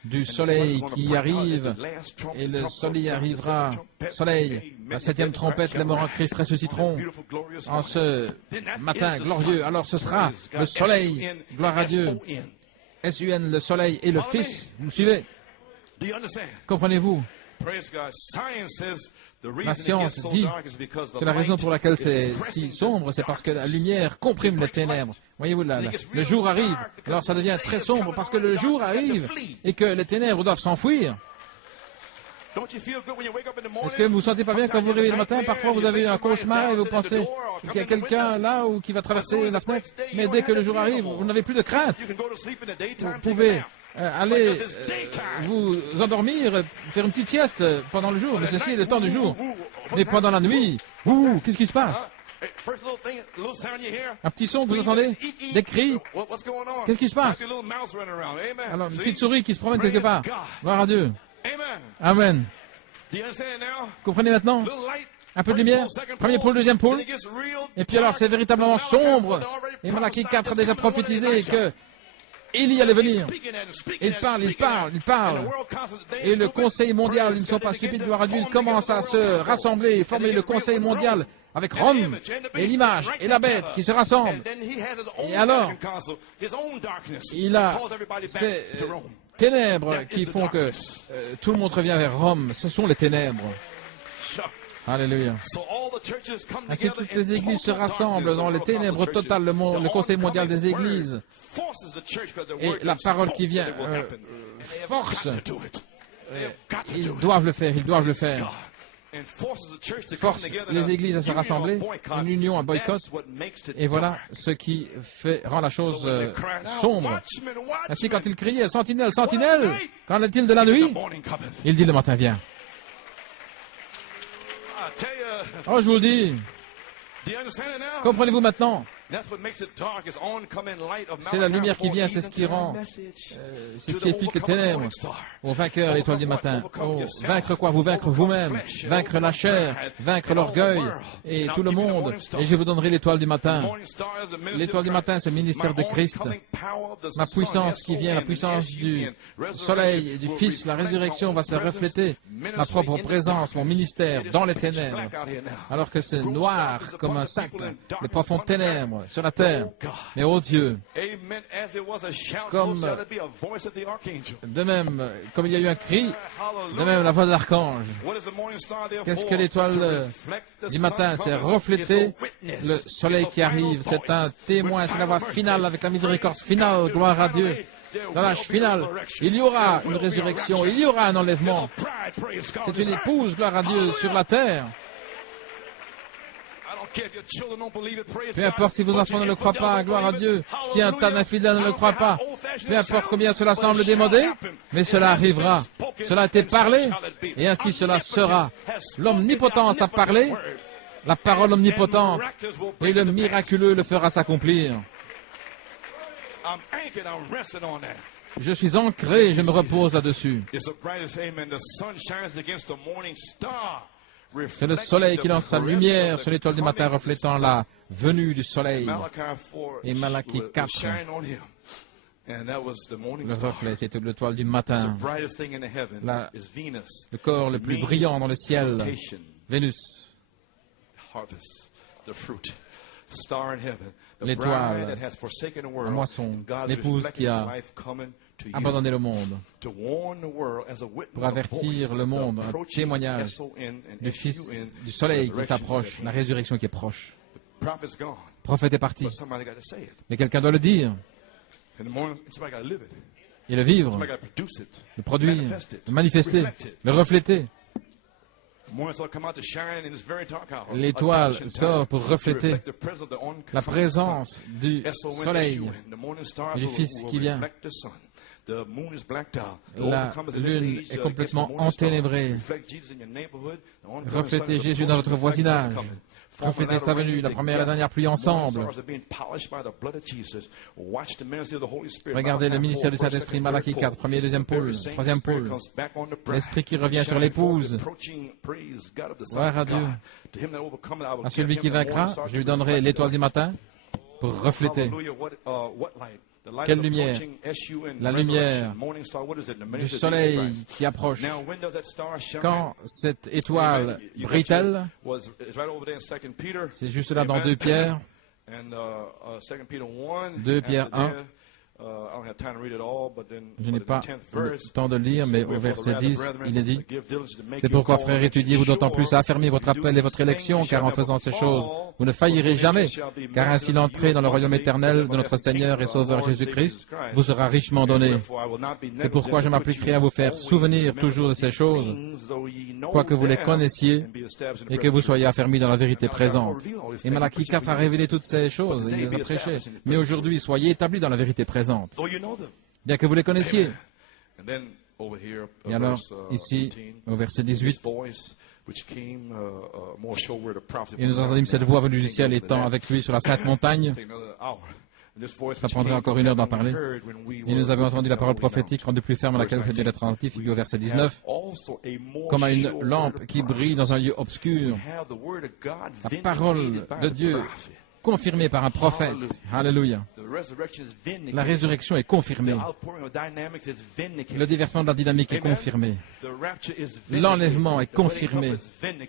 du soleil qui arrive, et le soleil arrivera, soleil, la 7e trompette, les morts en Christ ressusciteront en ce matin glorieux. Alors ce sera le soleil, gloire à Dieu, S-U-N, le soleil et le Fils, vous me suivez? Comprenez-vous? La science dit que la raison pour laquelle c'est si sombre, c'est parce que la lumière comprime les ténèbres. Voyez-vous, le jour arrive, alors ça devient très sombre parce que le jour arrive et que les ténèbres doivent s'enfuir. Est-ce que vous ne vous sentez pas bien quand vous vous réveillez le matin? Parfois, vous avez eu un cauchemar et vous pensez qu'il y a quelqu'un là ou qui va traverser la fenêtre. Mais dès que le jour arrive, vous n'avez plus de crainte. Vous pouvez aller vous endormir, faire une petite sieste pendant le jour. Mais ceci est le temps du jour. Mais pendant la nuit, qu'est-ce qui se passe? Un petit son que vous entendez? Des cris? Qu'est-ce qui se passe? Alors, une petite souris qui se promène quelque part. Gloire à Dieu. Amen. Comprenez maintenant? Un peu de lumière, premier pôle, deuxième pôle. Et puis alors, c'est véritablement sombre. Et Malachie 4 a déjà prophétisé que Élie allait venir. Il parle. Et le Conseil mondial, ils ne sont pas stupides, gloire à Dieu, ils commencent à se rassembler et former le Conseil mondial avec Rome et l'image et la bête qui se rassemblent. Et alors, il a ces ténèbres qui font que tout le monde revient vers Rome. Ce sont les ténèbres. Alléluia. Ainsi, toutes les églises se rassemblent dans les ténèbres totales, le Conseil mondial des églises. Et la parole qui vient force. Ils doivent le faire. Force les églises à se rassembler, une union, un boycott, et voilà ce qui rend la chose sombre. Ainsi, quand il criait « Sentinelle, sentinelle !» Qu'en est-il de la nuit? Il dit « Le matin vient. » Oh, je vous le dis. Comprenez-vous maintenant? C'est la lumière qui vient, c'est ce qui rend, c'est ce qui explique les ténèbres. Ô vainqueur, l'étoile du matin. Oh, vaincre quoi? Vous vaincre vous-même, vaincre la chair, vaincre l'orgueil et tout le monde. Et je vous donnerai l'étoile du matin. L'étoile du matin, c'est le ministère de Christ. Ma puissance qui vient, la puissance du soleil et du Fils, la résurrection va se refléter. Ma propre présence, mon ministère dans les ténèbres. Alors que c'est noir comme un sac, de profondes ténèbres sur la terre. Mais oh Dieu, de même, comme il y a eu un cri, de même la voix de l'archange. Qu'est-ce que l'étoile du matin? C'est refléter le soleil qui arrive. C'est un témoin, c'est la voix finale avec la miséricorde finale. Gloire à Dieu. Dans l'âge final, il y aura une résurrection, il y aura un enlèvement. C'est une épouse, gloire à Dieu, sur la terre. Peu importe si vos enfants ne le croient pas, gloire à Dieu. Si un tas d'infidèles ne le croit pas, peu importe combien cela semble démodé, mais cela arrivera. Cela a été parlé, et ainsi cela sera. L'omnipotence a parlé, la parole omnipotente, et le miraculeux le fera s'accomplir. Je suis ancré, je me repose là-dessus. C'est le soleil qui lance sa lumière sur l'étoile du matin, reflétant la venue du soleil. Et Malachie 4, le reflet, c'était l'étoile du matin. Le corps le plus brillant dans le ciel, Vénus. L'étoile, la moisson, l'épouse qui a abandonné le monde pour avertir le monde, un témoignage du Fils, du soleil qui s'approche, la résurrection qui est proche. Le prophète est parti, mais quelqu'un doit le dire, et le vivre, le produire, le manifester, le refléter. L'étoile sort pour refléter la présence du soleil et du Fils qui vient. La lune est complètement enténébrée. Reflétez Jésus dans votre voisinage. Reflétez sa venue, la première et la dernière pluie ensemble. Regardez le ministère du Saint-Esprit, Malachie 4, premier et deuxième pôle, troisième pôle. L'Esprit qui revient sur l'épouse. Gloire à Dieu. À celui qui vaincra, je lui donnerai l'étoile du matin pour refléter. Quelle lumière? La lumière du soleil qui approche. Quand cette étoile brille-t-elle? C'est juste là dans 2 Pierre. 2 Pierre 1. Je n'ai pas le temps de lire, mais au verset 10, il est dit, « C'est pourquoi, frères, étudiez-vous d'autant plus à affermir votre appel et votre élection, car en faisant ces choses, vous ne faillirez jamais, car ainsi l'entrée dans le royaume éternel de notre Seigneur et Sauveur Jésus-Christ vous sera richement donnée. C'est pourquoi je m'appliquerai à vous faire souvenir toujours de ces choses, quoique vous les connaissiez et que vous soyez affermis dans la vérité présente. » Et Malachie 4 a révélé toutes ces choses, il les a prêchées. Mais aujourd'hui, soyez établis dans la vérité présente, bien que vous les connaissiez. Et alors, ici, au verset 18, et nous entendîmes cette voix venue du ciel étant avec lui sur la sainte montagne. Ça prendrait encore une heure d'en parler. Et nous avons entendu la parole prophétique rendue plus ferme à laquelle vous faites l'être attentif, au verset 19, comme à une lampe qui brille dans un lieu obscur. La parole de Dieu confirmée par un prophète. Alléluia. La résurrection est confirmée. Le déversement de la dynamique est confirmé. L'enlèvement est confirmé.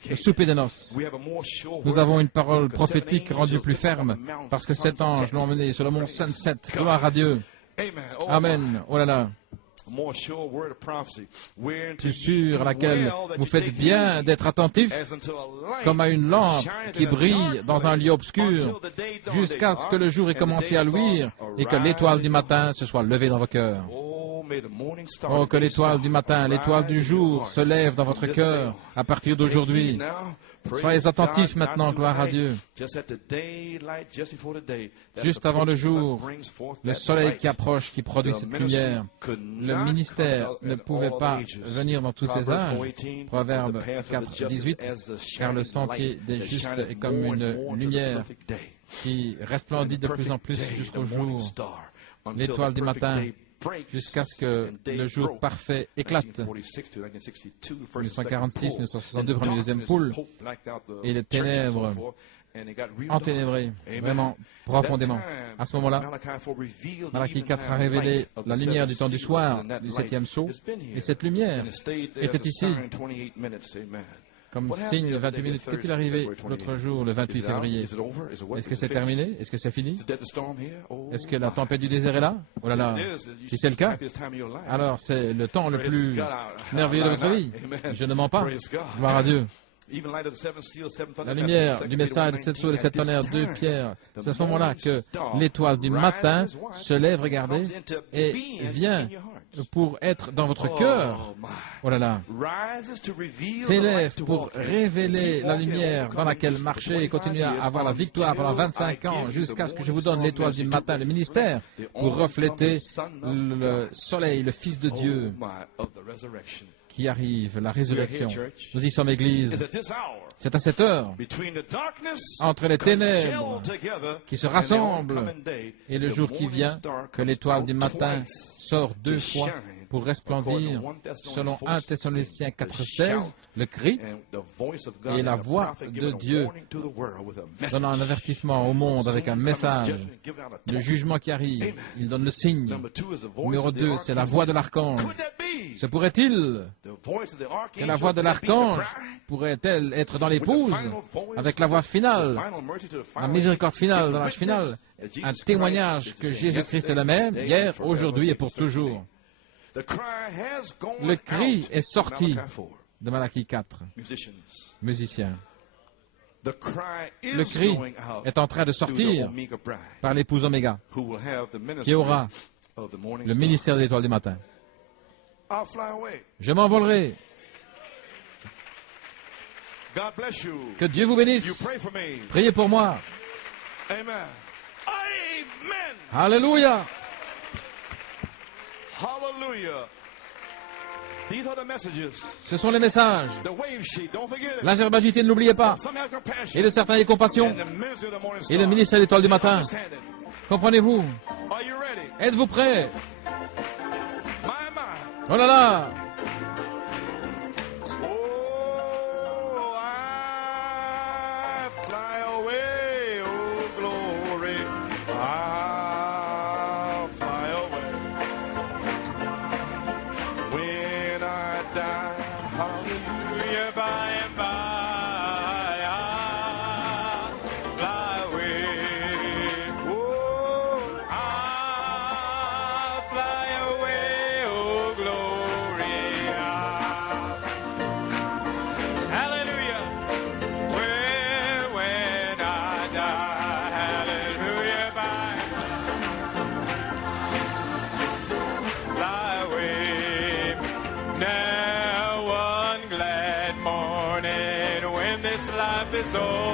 Le souper de noces. Nous avons une parole prophétique rendue plus ferme parce que cet ange l'a emmené sur le mont Sunset. Gloire à Dieu. Amen. Oh là là. Plus sûr à laquelle vous faites bien d'être attentif, comme à une lampe qui brille dans un lieu obscur, jusqu'à ce que le jour ait commencé à luire et que l'étoile du matin se soit levée dans vos cœurs. Oh, que l'étoile du matin, l'étoile du jour se lève dans votre cœur à partir d'aujourd'hui. Soyez attentifs maintenant, gloire à Dieu. Juste avant le jour, le soleil qui approche, qui produit cette lumière. Le ministère ne pouvait pas venir dans tous ses âges. Proverbe 4, 18, car le sentier des justes est comme une lumière qui resplendit de plus en plus jusqu'au jour. L'étoile du matin, jusqu'à ce que le jour parfait éclate. 1946, 1962, premier deuxième poule, et les ténèbres enténébrées, vraiment profondément. À ce moment-là, Malachie 4 a révélé la lumière du temps du soir, du septième sceau, et cette lumière était ici, comme signe de 28 minutes. Qu'est-il arrivé l'autre jour, le 28 février? Est-ce que c'est terminé? Est-ce que c'est fini? Est-ce que la tempête du désert est là? Oh là là! Si c'est le cas, alors c'est le temps le plus merveilleux de votre vie. Je ne mens pas. Gloire à Dieu. La lumière du message, les sept sceaux, les sept tonnerres, deux pierres. C'est à ce moment-là que l'étoile du matin se lève, regardez, et vient pour être dans votre cœur. Oh là là. S'élève pour révéler la lumière dans laquelle marcher et continuer à avoir la victoire pendant 25 ans jusqu'à ce que je vous donne l'étoile du matin, le ministère, pour refléter le soleil, le Fils de Dieu qui arrive, la résurrection. Nous y sommes, Église. C'est à cette heure, entre les ténèbres qui se rassemblent et le jour qui vient, que l'étoile du matin sort deux fois pour resplendir, selon 1 Thessaloniciens 4,16, le cri et la voix de Dieu donnant un avertissement au monde avec un message, le jugement qui arrive, il donne le signe. Numéro 2, c'est la voix de l'archange. Se pourrait-il que la voix de l'archange pourrait-elle être dans l'épouse avec la voix finale, la miséricorde finale, dans l'âge final, un témoignage que Jésus-Christ est le même, hier, aujourd'hui et pour toujours. Le cri est sorti de Malachie 4. Musiciens. Le cri est en train de sortir par l'épouse Oméga, qui aura le ministère de l'étoile du matin. Je m'envolerai. Que Dieu vous bénisse. Priez pour moi. Alléluia. Ce sont les messages. L'Azerbaïdjan, ne l'oubliez pas. Et de certains ayez compassion. Et le ministère de l'étoile du matin. Comprenez-vous? Êtes-vous prêts? Oh là là! Now one glad morning when this life is over.